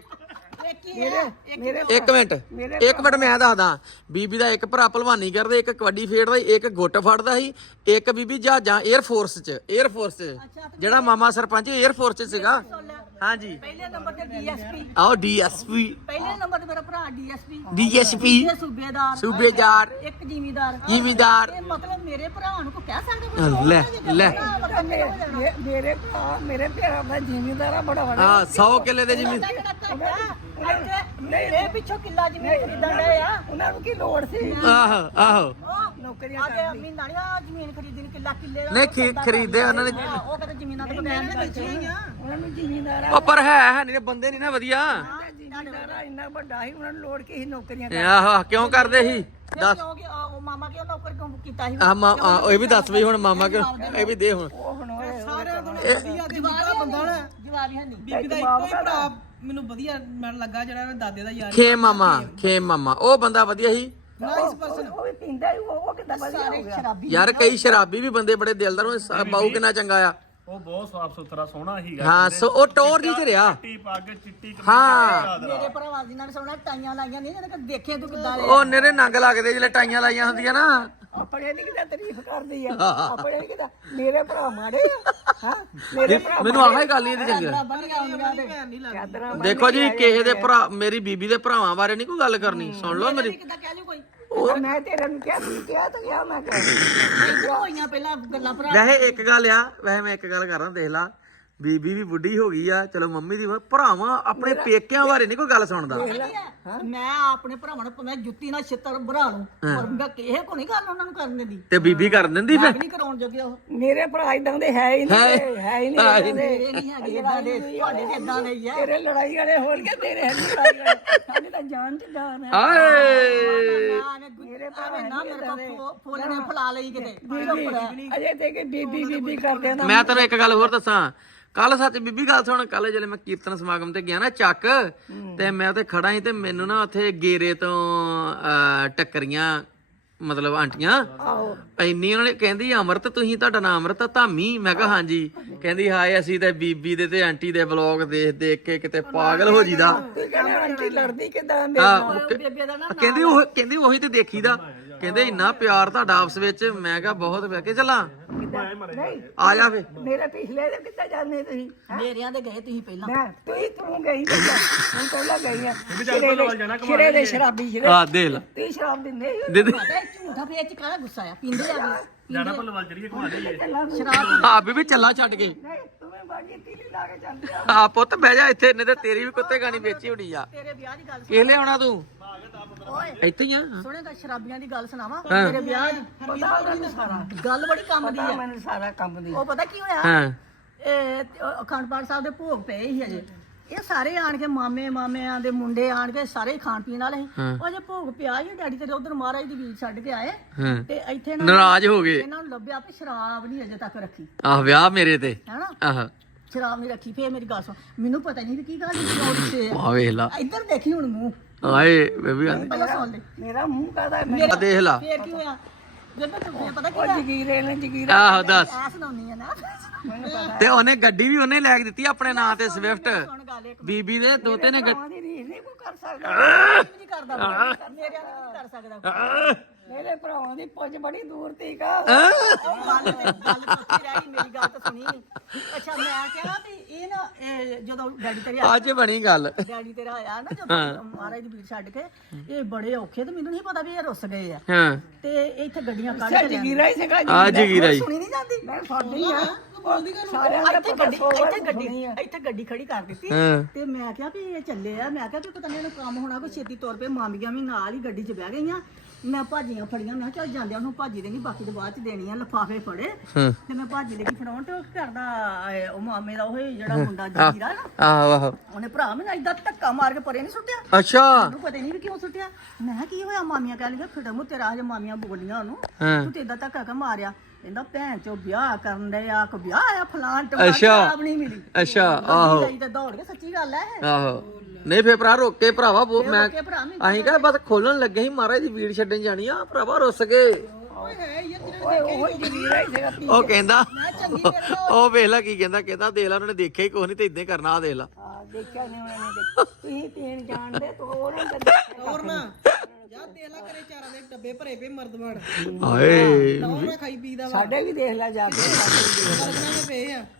Speaker 1: ਇੱਕ ਮਿੰਟ ਮੈਂ ਦੱਸਦਾ ਬੀਬੀ ਦਾ ਇੱਕ ਭਰਾ ਭਲਵਾਨੀ ਕਰਦਾ ਇੱਕ ਕਬੱਡੀ ਖੇਡਦਾ ਇੱਕ ਗੁੱਟ ਫੜਦਾ ਸੀ ਇੱਕ ਬੀਬੀ ਜਹਾਜ਼ਾਂ 에ਅਰ ਫੋਰਸ ਚ ਜਿਹੜਾ ਮਾਮਾ ਸਰਪੰਚ 에ਅਰ ਫੋਰਸ ਚ ਸੀਗਾ ਹਾਂਜੀ
Speaker 4: ਪਹਿਲੇ ਨੰਬਰ ਤੇ ਡੀਐਸਪੀ,
Speaker 1: ਆਓ ਡੀਐਸਪੀ
Speaker 4: ਪਹਿਲੇ ਨੰਬਰ ਤੇ ਮੇਰਾ ਭਰਾ ਡੀਐਸਪੀ,
Speaker 1: ਡੀਐਸਪੀ
Speaker 4: ਇਹ ਸੂਬੇਦਾਰ,
Speaker 1: ਸੂਬੇਦਾਰ
Speaker 4: ਇੱਕ ਜ਼ਿਮੀਦਾਰ।
Speaker 1: ਜ਼ਿਮੀਦਾਰ
Speaker 4: ਇਹ ਮਤਲਬ ਮੇਰੇ ਭਰਾ ਨੂੰ ਕੋ ਕਹਿ ਸਕਦੇ ਕੋਈ
Speaker 1: ਲੈ ਲੈ
Speaker 3: ਮੇਰੇ ਭਰਾ ਮੇਰੇ ਭਰਾ ਦਾ ਜ਼ਿਮੀਦਾਰਾ ਬੜਾ ਵੱਡਾ
Speaker 1: ਹਾਂ 100 ਕਿੱਲੇ ਦੇ ਜ਼ਮੀਨ
Speaker 4: ਇਹ ਪਿੱਛੋਂ ਕਿੱਲਾ ਜ਼ਮੀਨ ਖਰੀਦਣ ਡਏ ਆ।
Speaker 3: ਉਹਨਾਂ ਨੂੰ ਕੀ ਲੋੜ ਸੀ
Speaker 1: ਆਹੋ ਆਹੋ
Speaker 3: ਨੌਕਰੀਆਂ
Speaker 4: ਆਗੇ ਮਹੀਨਾ ਨਹੀਂ ਆ ਜ਼ਮੀਨ ਖਰੀਦੀ ਨੂੰ ਕਿੱਲਾ ਕਿੱਲੇ ਦਾ
Speaker 1: ਨਹੀਂ ਖਰੀਦੇ ਉਹਨਾਂ ਨੇ
Speaker 4: ਉਹ ਕਹਿੰਦੇ ਜ਼ਮੀਨਾਂ ਤੇ ਬਗੈਰ ਨਹੀਂ ਵੇਚੀਆਂ
Speaker 3: ਉਹਨਾਂ ਨੂੰ ਜ਼ਿਮੀਦਾਰਾ
Speaker 1: ਉਹ ਪਰ ਹੈ ਨਹੀਂ ਬੰਦੇ ਨਹੀਂ ਨਾ ਵਧੀਆ
Speaker 3: ਜ਼ਿਮੀਦਾਰਾ ਇੰਨਾ ਵੱਡਾ ਸੀ ਉਹਨਾਂ ਨੂੰ ਲੋੜ ਕੀ ਸੀ ਨੌਕਰੀਆਂ
Speaker 1: ਆਹੋ ਕਿਉਂ ਕਰਦੇ ਸੀ ਦੱਸ
Speaker 4: ਕਿਉਂਕਿ ਉਹ ਮਾਮਾ ਕਿਉਂ ਨੌਕਰ ਕਿਉਂ ਕੀਤਾ ਸੀ
Speaker 1: ਆਹ ਇਹ ਵੀ ਦੱਸ ਵੀ ਹੁਣ ਮਾਮਾ ਕਿ ਇਹ ਵੀ ਦੇ ਹੁਣ
Speaker 3: ਉਹ ਹੁਣ ਹੋਏ
Speaker 5: ਸਾਰਿਆਂ ਤੋਂ ਵਧੀਆ ਤੇ ਨਿੱਕਾ ਬੰਦਾ ਨਾ
Speaker 4: ਜਵਾਬ ਹੀ ਹੈ ਨਹੀਂ।
Speaker 5: ਬੀਬੀ ਦਾ ਇੱਕੋ ਹੀ ਭਰਾ ਮੈਨੂੰ ਵਧੀਆ ਮੈਨੂੰ ਲੱਗਾ ਜਿਹੜਾ ਮੇਰੇ ਦਾਦੇ ਦਾ ਯਾਰ
Speaker 1: ਖੇਮ ਮਾਮਾ ਉਹ ਬੰਦਾ ਵਧੀਆ ਸੀ
Speaker 5: ਨਾਈਸ ਪਰਸਨ।
Speaker 3: ਉਹ ਵੀ ਪੀਂਦਾ ਹੀ ਉਹ ਕਿੱਦਾਂ ਵਧੀਆ ਹੋ ਗਿਆ
Speaker 4: ਸ਼ਰਾਬੀ
Speaker 1: ਯਾਰ ਕਈ ਸ਼ਰਾਬੀ ਵੀ ਬੰਦੇ ਬੜੇ ਦਿਲਦਾਰ ਹੋਏ ਬਾਹੂ ਕਿੰਨਾ ਚੰਗਾ ਆ
Speaker 2: ਉਹ ਬਹੁਤ ਸਾਫ ਸੁਥਰਾ ਸੋਹਣਾ ਸੀਗਾ
Speaker 1: ਹਾਂ ਸੋ ਉਹ ਟੋਰ ਜੀ ਚ ਰਿਹਾ
Speaker 2: ਚਿੱਟੀ ਪੱਗ ਚਿੱਟੀ ਕਮੀਜ਼
Speaker 1: ਹਾਂ
Speaker 4: ਮੇਰੇ ਭਰਾਵਾਂ ਦੀ ਨਾਲ ਸੋਣਾ ਟਾਈਆਂ ਲਾਈਆਂ ਨਹੀਂ ਜਿਹਨੇ ਦੇਖੇ ਤੂੰ ਕਿੱਦਾਂ ਦੇ
Speaker 1: ਉਹ ਨੇਰੇ ਨੰਗ ਲੱਗਦੇ ਜਿਹੜੇ ਟਾਈਆਂ ਲਾਈਆਂ ਹੁੰਦੀਆਂ ਨਾ
Speaker 3: ਆਪਣੇ ਦੀ ਕਿਦਾਂ ਤਾਰੀਫ ਕਰਦੀ ਆ ਆਪਣੇ ਕਿਦਾਂ ਮੇਰੇ ਭਰਾ ਮਾੜੇ ਆ ਹਾਂ ਮੇਰੇ ਭਰਾ
Speaker 1: ਮੈਨੂੰ ਆਹ ਹੀ ਗੱਲ ਹੀ ਇਹਦੀ ਚੰਗੀ ਲੱਗੀ।
Speaker 4: ਬਣੀਆਂ ਹੁੰਦੀਆਂ ਤੇ
Speaker 5: ਭੈਣ ਨਹੀਂ ਲੱਗਦੀ।
Speaker 3: ਚਾਦਰਾਂ
Speaker 1: ਦੇਖੋ ਜੀ ਕਿਸੇ ਦੇ ਭਰਾ ਮੇਰੀ ਬੀਬੀ ਦੇ ਭਰਾਵਾਂ ਬਾਰੇ ਨਹੀਂ ਕੋਈ ਗੱਲ ਕਰਨੀ ਸੁਣ ਲਓ ਮੇਰੀ
Speaker 4: ਕਿੱਦਾਂ ਕਹਿ ਲਿਓ ਕੋਈ
Speaker 3: ਮੈਂ ਤੇਰੇ ਨੂੰ ਕਿਹਾ ਤਾਂ ਗਿਆ ਮੈਂ ਕਿਹਾ
Speaker 4: ਇੱਧਰ ਹੋਈਆਂ ਪਹਿਲਾਂ ਗੱਲਾਂ ਭਰਾ
Speaker 1: ਵੈਸੇ ਇੱਕ ਗੱਲ ਆ ਵੈਸੇ ਮੈਂ ਇੱਕ ਗੱਲ ਕਰਾਂ ਦੇਖ ਲਾ ਬੀਬੀ ਵੀ ਬੁੱਢੀ ਹੋ ਗਈ ਆ ਚਲੋ ਮੰਮੀ ਦੀ ਭਰਾਵਾਂ ਆਪਣੇ ਪੇਕਿਆਂ ਬਾਰੇ ਨਹੀਂ ਕੋਈ ਗੱਲ ਸੁਣਦਾ
Speaker 4: ਮੈਂ ਆਪਣੇ ਭਰਾਵਾਂ ਨੂੰ ਭਾਵੇਂ ਜੁੱਤੀ ਨਾਲ ਛਿੱਤਰ ਭਰਾ ਲੂੰ ਪਰ ਮੈਂ ਕਿਸੇ ਕੋ ਨਹੀਂ ਗੱਲ ਉਹਨਾਂ ਨੂੰ ਕਰਨ ਦਿੰਦੀ
Speaker 1: ਤੇ ਬੀਬੀ ਕਰ ਦਿੰਦੀ ਫੇ
Speaker 4: ਨਹੀਂ ਕਰਾਉਣ ਜੋਗੇ ਉਹ
Speaker 3: ਮੇਰੇ ਭਰਾ ਇਦਾਂ ਦੇ ਹੈ ਹੀ ਨਹੀਂ ਹੈ ਹੀ ਨਹੀਂ ਏਦਾਂ ਦੇ।
Speaker 4: ਇਹ ਨਹੀਂ ਹੈਗੇ ਇਦਾਂ ਦੇ ਤੁਹਾਡੇ ਤੇ ਇਦਾਂ ਦੇ ਹੀ ਆ
Speaker 3: ਤੇਰੇ ਲੜਾਈ ਵਾਲੇ ਹੋਣਗੇ ਤੇਰੇ ਹੈ ਨਹੀਂ ਲੜਾਈ ਵਾਲੇ ਸਾਡੀ ਤਾਂ ਜਾਨ ਚ ਜਾਨ ਹੈ
Speaker 1: ਆਏ
Speaker 4: ਮੇਰੇ ਭਰਾ ਨਾ ਮੇਰੇ ਕੋ ਫੁੱਲ ਨੇ ਫੁਲਾ ਲਈ ਕਿਤੇ
Speaker 3: ਅਜੇ ਤੇ ਕਿ ਬੀਬੀ ਬੀਬੀ ਕਰਦੇ ਨਾ
Speaker 1: ਮੈਂ ਤੈਨੂੰ ਇੱਕ ਗੱਲ ਹੋਰ ਦੱਸਾਂ ਕੱਲ ਸੱਚ ਬੀਬੀ ਗੱਲ ਸੁਣ ਕੱਲ ਜਦੋਂ ਮੈਂ ਕੀਰਤਨ ਸਮਾਗਮ ਤੇ ਗਿਆ ਨਾ ਚੱਕ ਤੇ ਮੈਂ ਉੱਥੇ ਖੜਾ ਸੀ ਤੇ ਮੈਨੂੰ ਨਾ ਉੱਥੇ ਗੇਰੇ ਤੋਂ ਟੱਕਰੀਆਂ ਮਤਲਬ ਆਂਟੀਆਂ ਇੰਨੀ ਉਹਨਾਂ ਨੇ ਕਹਿੰਦੀ ਅਮਰਤ ਤੁਸੀਂ ਤੁਹਾਡਾ ਨਾਮ ਅਮਰਤ ਧਾਮੀ ਮੈਂ ਕਿਹਾ ਹਾਂਜੀ ਕਹਿੰਦੀ ਹਾਏ ਅਸੀਂ ਤੇ ਬੀਬੀ ਦੇ ਤੇ ਆਂਟੀ ਦੇ ਵਲੌਗ ਦੇਖ ਦੇਖ ਕੇ ਕਿਤੇ ਪਾਗਲ ਹੋ ਜੀਦਾ
Speaker 3: ਕਹਿੰਦੇ ਆਂਟੀ ਲੜਦੀ ਕਿਦਾਂ ਮੇਰੇ
Speaker 4: ਬੇਬੇ ਦਾ ਨਾ
Speaker 1: ਕਹਿੰਦੀ ਉਹੀ ਤੇ ਦੇਖੀਦਾ ਕਹਿੰਦੇ ਇੰਨਾ ਪਿਆਰ ਤੁਹਾਡਾ ਆਪਸ ਵਿੱਚ ਮੈਂ ਕਿਹਾ ਬਹੁਤ ਪਿਆਰ ਕਿ ਚੱਲਾਂ
Speaker 3: ਨਹੀਂ
Speaker 1: ਆ ਜਾ ਫੇ
Speaker 3: ਮੇਰੇ ਪਿਛਲੇ ਦੇ ਕਿੱਦਾਂ ਜਾਂਦੇ ਤੁਸੀਂ
Speaker 4: ਮੇਰਿਆਂ ਦੇ ਗਏ ਤੁਸੀਂ ਪਹਿਲਾਂ
Speaker 3: ਮੈਂ ਤੂੰ ਗਈ ਤੂੰ ਪਹਿਲਾਂ ਗਈ ਆ ਸ਼ਿਰੇ ਦੇ ਸ਼ਰਾਬੀ ਸ਼ਿਰੇ
Speaker 1: ਆ ਦੇ ਲਾ
Speaker 3: ਤੀ ਸ਼ਰਾਬ ਦਿੰਦੇ
Speaker 1: ਦੇ ਦੇ
Speaker 4: ਪਤਾ ਝੂਠਾ ਫੇਰ ਚ ਕਾਹਦਾ ਗੁੱਸਾ ਆ ਪੀਂਦੇ ਆ
Speaker 2: ਜਾਣਾ ਭੱਲਵਾਲ ਚੜੀਏ ਘੁਮਾ ਲਈਏ
Speaker 4: ਸ਼ਰਾਬ
Speaker 1: ਆ ਬੀਬੀ ਚੱਲਾ ਛੱਡ ਕੇ
Speaker 3: ਨਹੀਂ ਤੂੰ ਬਾਗੀ ਤੀਲੀ ਲਾ ਕੇ ਚੱਲਦੇ ਆ
Speaker 1: ਆ ਪੁੱਤ ਬਹਿ ਜਾ ਇੱਥੇ ਨਹੀਂ ਤੇ ਤੇਰੀ ਵੀ ਕੁੱਤੇ ਗਾਣੀ ਵੇਚੀ ਹੋਣੀ ਆ
Speaker 4: ਤੇਰੇ ਵਿਆਹ ਦੀ ਗੱਲ
Speaker 1: ਕਿਹ ਲਿਆਉਣਾ ਤੂੰ
Speaker 4: ਓਏ
Speaker 1: ਇੱਥੇ ਹੀ ਆ
Speaker 4: ਸੁਣੇਗਾ ਸ਼ਰਾਬੀਆਂ ਦੀ ਗੱਲ ਸੁਣਾਵਾਂ ਤੇਰੇ ਵਿਆਹ ਦੀ
Speaker 3: ਪਤਾ ਮੈਨੂੰ ਸਾਰਾ
Speaker 4: ਗੱਲ ਬੜੀ ਕੰਮ ਦੀ
Speaker 3: ਪਤਾ
Speaker 4: ਆ
Speaker 3: ਮੈਨੂੰ ਸਾਰਾ ਕੰਮ ਦੀ
Speaker 4: ਉਹ ਪਤਾ ਕੀ ਹੋਇਆ
Speaker 1: ਹਾਂ
Speaker 4: ਇਹ ਅਖੰਡ ਪਾਠ ਸਾਹਿਬ ਦੇ ਭੋਗ ਪਏ ਸੀ ਅਜੇ ਇਹ ਸਾਰੇ ਆਣ ਕੇ ਮਾਮਿਆਂ ਦੇ ਮੁੰਡੇ ਆਣ ਕੇ ਸਾਰੇ ਖਾਣ ਪੀਣ ਵਾਲੇ ਸੀ ਉਹ ਜੇ ਭੋਗ ਪਿਆ ਸੀ ਡੈਡੀ ਤੇਰੇ ਉਧਰ ਮਹਾਰਾਜ ਦੀ ਵੀਰ ਛੱਡ ਕੇ ਆਏ
Speaker 1: ਹਾਂ
Speaker 4: ਤੇ ਇੱਥੇ ਨਾ
Speaker 1: ਨਾਰਾਜ਼ ਹੋ ਗਏ
Speaker 4: ਇਹਨਾਂ ਨੂੰ ਲੱਭਿਆ ਵੀ ਸ਼ਰਾਬ ਨਹੀਂ ਅਜੇ ਤੱਕ ਰੱਖੀ
Speaker 1: ਆਹ ਵਿਆਹ ਮੇਰੇ ਤੇ
Speaker 4: ਹੈਨਾ
Speaker 1: ਆਹ
Speaker 4: ਸ਼ਰਾਬ ਨਹੀਂ ਰੱਖੀ ਫੇਰ ਮੇਰੀ ਗੱਲ ਸੁਣ ਮੈਨੂੰ ਪਤਾ ਨਹੀਂ ਵੀ ਕੀ ਗੱਲ ਕਿਉਂ ਦਿੱਤੇ
Speaker 1: ਆ ਵੇਖ ਲਾ
Speaker 4: ਇੱਧਰ ਦੇਖੀ ਹੁਣ ਮੂੰਹ
Speaker 1: ਆਏ ਬੇਬੀ
Speaker 4: ਪਹਿਲਾਂ ਸੁਣ ਲੈ
Speaker 3: ਮੇਰਾ ਮੂੰਹ ਕਾਦਾ
Speaker 1: ਆ ਦੇਖ ਲਾ
Speaker 4: ਫੇਰ ਕੀ ਹੋਇਆ ਜਦੋਂ ਤੂੰ ਪਤਾ ਕੀ
Speaker 3: ਉਹ
Speaker 4: ਹੋਇਆ
Speaker 3: ਜਗੀਰੇ ਨੇ ਜਗੀਰੇ
Speaker 1: ਆਹੋ ਦੱਸ
Speaker 4: ਆ ਸੁਣਾਉਣੀ ਆ ਨਾ
Speaker 3: ਮੈਨੂੰ ਪਤਾ
Speaker 1: ਤੇ ਉਹਨੇ ਗੱਡੀ ਵੀ ਉਹਨੇ ਲੈ ਕੇ ਦਿੱਤੀ ਆਪਣੇ ਨਾਂ ਤੇ ਸਵਿਫਟ
Speaker 4: ਸੁਣ ਗੱਲ ਇੱਕ
Speaker 1: ਬੀਬੀ ਦੇ ਦੋਤੇ ਨੇ
Speaker 3: ਭਰਾਵਾਂ ਦੀ ਰੀਸ ਨਹੀਂ ਕੋਈ ਕਰ ਸਕਦਾ
Speaker 4: ਨਹੀਂ ਕਰਦਾ ਮੇਰੇ ਨਾਲ ਨਹੀਂ ਕਰ ਸਕਦਾ
Speaker 3: ਮੇਰੇ ਭਰਾਵਾਂ ਦੀ ਪੁੱਜ ਬੜੀ ਦੂਰ ਤੀਕਾ
Speaker 4: ਗੱਲ ਪੁੱਛੀ ਰਹਿ ਗਈ ਮੇਰੀ ਗੱਲ ਤਾਂ ਸੁਣੀ ਨੀ। ਅੱਛਾ ਮੈਂ ਕਿਹਾ ਵੀ ਇਹ ਨਾ ਇਹ ਜਦੋਂ ਡੈਡੀ ਤੇਰੇ
Speaker 1: ਅੱਜ ਬਣੀ ਗੱਲ
Speaker 4: ਡੈਡੀ ਤੇਰਾ ਆਇਆ ਨਾ ਜਦੋਂ ਮਹਾਰਾਜ ਦੀ ਵੀਰ ਛੱਡ ਕੇ ਇਹ ਬੜੇ ਔਖੇ ਤੇ ਮੈਨੂੰ ਨਹੀਂ ਪਤਾ ਵੀ ਇਹ ਰੁੱਸ ਗਏ ਆ
Speaker 1: ਹਾਂ
Speaker 4: ਤੇ ਇੱਥੇ ਗੱਡੀਆਂ ਕੱਢ ਕੇ ਲਿਆਂਦੇ।
Speaker 3: ਜਗੀਰਾ ਹੀ ਸੀਗਾ
Speaker 1: ਆ ਜਗੀਰਾ ਜੀ
Speaker 4: ਸੁਣੀ ਨਹੀਂ ਜਾਂਦੀ
Speaker 3: ਮੈਂ ਸਾਡੀ ਆ ਸਾਰਿਆਂ ਦਾ
Speaker 4: ਇੱਥੇ ਗੱਡੀ ਇੱਥੇ ਗੱਡੀ ਖੜੀ ਕਰ ਦਿੱਤੀ
Speaker 1: ਹਾਂ
Speaker 4: ਤੇ ਮੈਂ ਕਿਹਾ ਵੀ ਇਹ ਚੱਲੇ ਆ ਮੈਂ ਕਿਹਾ ਵੀ ਪਤਾ ਨਹੀਂ ਇਹਨੂੰ ਕੰਮ ਹੋਣਾ ਕੋਈ ਛੇਤੀ ਤੌਰ ਪੇ ਮਾਮੀਆਂ ਵੀ ਨਾਲ ਹੀ ਗੱਡੀ 'ਚ ਬਹਿ ਗਈਆਂ ਮੈਂ ਭਾਜੀਆਂ ਫੜੀਆਂ ਮੈਂ ਕਿਹਾ ਚੱਲ ਜਾਂਦਿਆਂ ਨੂੰ ਭਾਜੀ ਦੇਣੀ ਬਾਕੀ ਤੇ ਬਾਅਦ 'ਚ ਦੇਣੀਆਂ ਲਿਫਾਫੇ ਫੜੇ ਤੇ ਮੈਂ ਭਾਜੀ ਲੱਗੀ ਫੜਾਉਣ ਤੇ ਉਹ ਕਰਦਾ ਉਹ ਮਾਮੇ ਦਾ ਉਹ ਜਿਹੜਾ ਮੁੰਡਾ ਜੀਰਾ ਨਾ
Speaker 1: ਆਹੋ ਆਹੋ
Speaker 4: ਉਹਨੇ ਭਰਾ ਮੈਨੂੰ ਏਦਾਂ ਧੱਕਾ ਮਾਰ ਕੇ ਪਰੇ ਨਹੀਂ ਸੁੱਟਿਆ
Speaker 1: ਅੱਛਾ
Speaker 4: ਮੈਨੂੰ ਪਤਾ ਨਹੀਂ ਵੀ ਕਿਉਂ ਸੁੱਟਿਆ ਮੈਂ ਕਿਹਾ ਕੀ ਹੋਇਆ ਮਾਮੀਆਂ ਕਹਿ ਲਈਆਂ ਫਿਟਾ ਮੂੰਹ ਤੇਰਾ ਹਜੇ ਮਾਮੀਆਂ ਬੋਲੀਆਂ ਉਹਨੂੰ
Speaker 1: ਹਾਂ
Speaker 4: ਤੂੰ ਤੇ ਏਦਾਂ ਧੱਕਾ ਕਿਉਂ ਮਾਰਿਆ ਕਹਿੰਦਾ ਭੈਣ ਚੋ ਵਿਆਹ ਕਰਨ ਦੇ ਆ ਕੋ ਵਿਆਹ ਆਇਆ ਫਲਾਣ
Speaker 1: ਅੱਛਾ।
Speaker 4: ਸ਼ਰਾਬ ਨਹੀਂ ਮਿਲੀ
Speaker 1: ਅੱਛਾ ਆਹੋ
Speaker 4: ਗਈ ਤੇ ਦੌੜ ਕੇ ਸੱਚੀ ਗੱਲ ਹੈ ਇਹ
Speaker 1: ਆਹੋ ਨਹੀਂ ਫੇਰ ਭਰਾ ਰੋਕ ਕੇ ਭਰਾਵਾ ਮੈਂ
Speaker 4: ਕਿ ਭਰਾ ਮੈਂ
Speaker 1: ਅਸੀਂ ਕਹਾਂ ਬਸ ਖੋਲਣ ਲੱਗੇ ਸੀ ਮਹਾਰਾਜ ਦੀ ਵੀੜ ਛੱਡਣ ਜਾਣੀ ਆ ਭਰਾਵਾ ਰੁੱਸ ਗਏ
Speaker 3: ਓਏ ਉਹ ਜਗੀਰਾ ਹੀ ਸੀਗਾ
Speaker 1: ਉਹ ਕਹਿੰਦਾ ਉਹ ਵੇਖ ਲੈ ਕੀ ਕਹਿੰਦਾ ਦੇਖ ਲੈ ਉਹਨਾਂ ਨੇ ਦੇਖਿਆ ਹੀ ਕੁਛ ਨਹੀਂ ਤੇ ਇਦਾਂ ਕਰਨਾ ਆ ਦੇਖ ਲਾ
Speaker 3: ਦੇਖਿਆ ਨਹੀਂ ਉਹਨਾਂ ਨੇ ਤੁਸੀਂ ਤੀਨ ਜਾਣਦੇ ਤੋ ਉਹਨਾਂ ਨੇ
Speaker 5: ਹੋਰ ਨਾ ਜਾ ਤੇਲਾ ਕਰੇ ਚਾਰਾਂ ਦੇ ਡੱਬੇ ਭਰੇ ਪਏ ਮਰਦਵਾੜ
Speaker 1: ਹਾਏ
Speaker 5: ਨਾ ਖਾਈ ਪੀਦਾ ਵਾ
Speaker 3: ਸਾਡੇ ਵੀ ਦੇਖ ਲੈ ਜਾ ਕੇ
Speaker 5: ਮਰਦਵਾੜ ਦੇ ਪਏ ਆ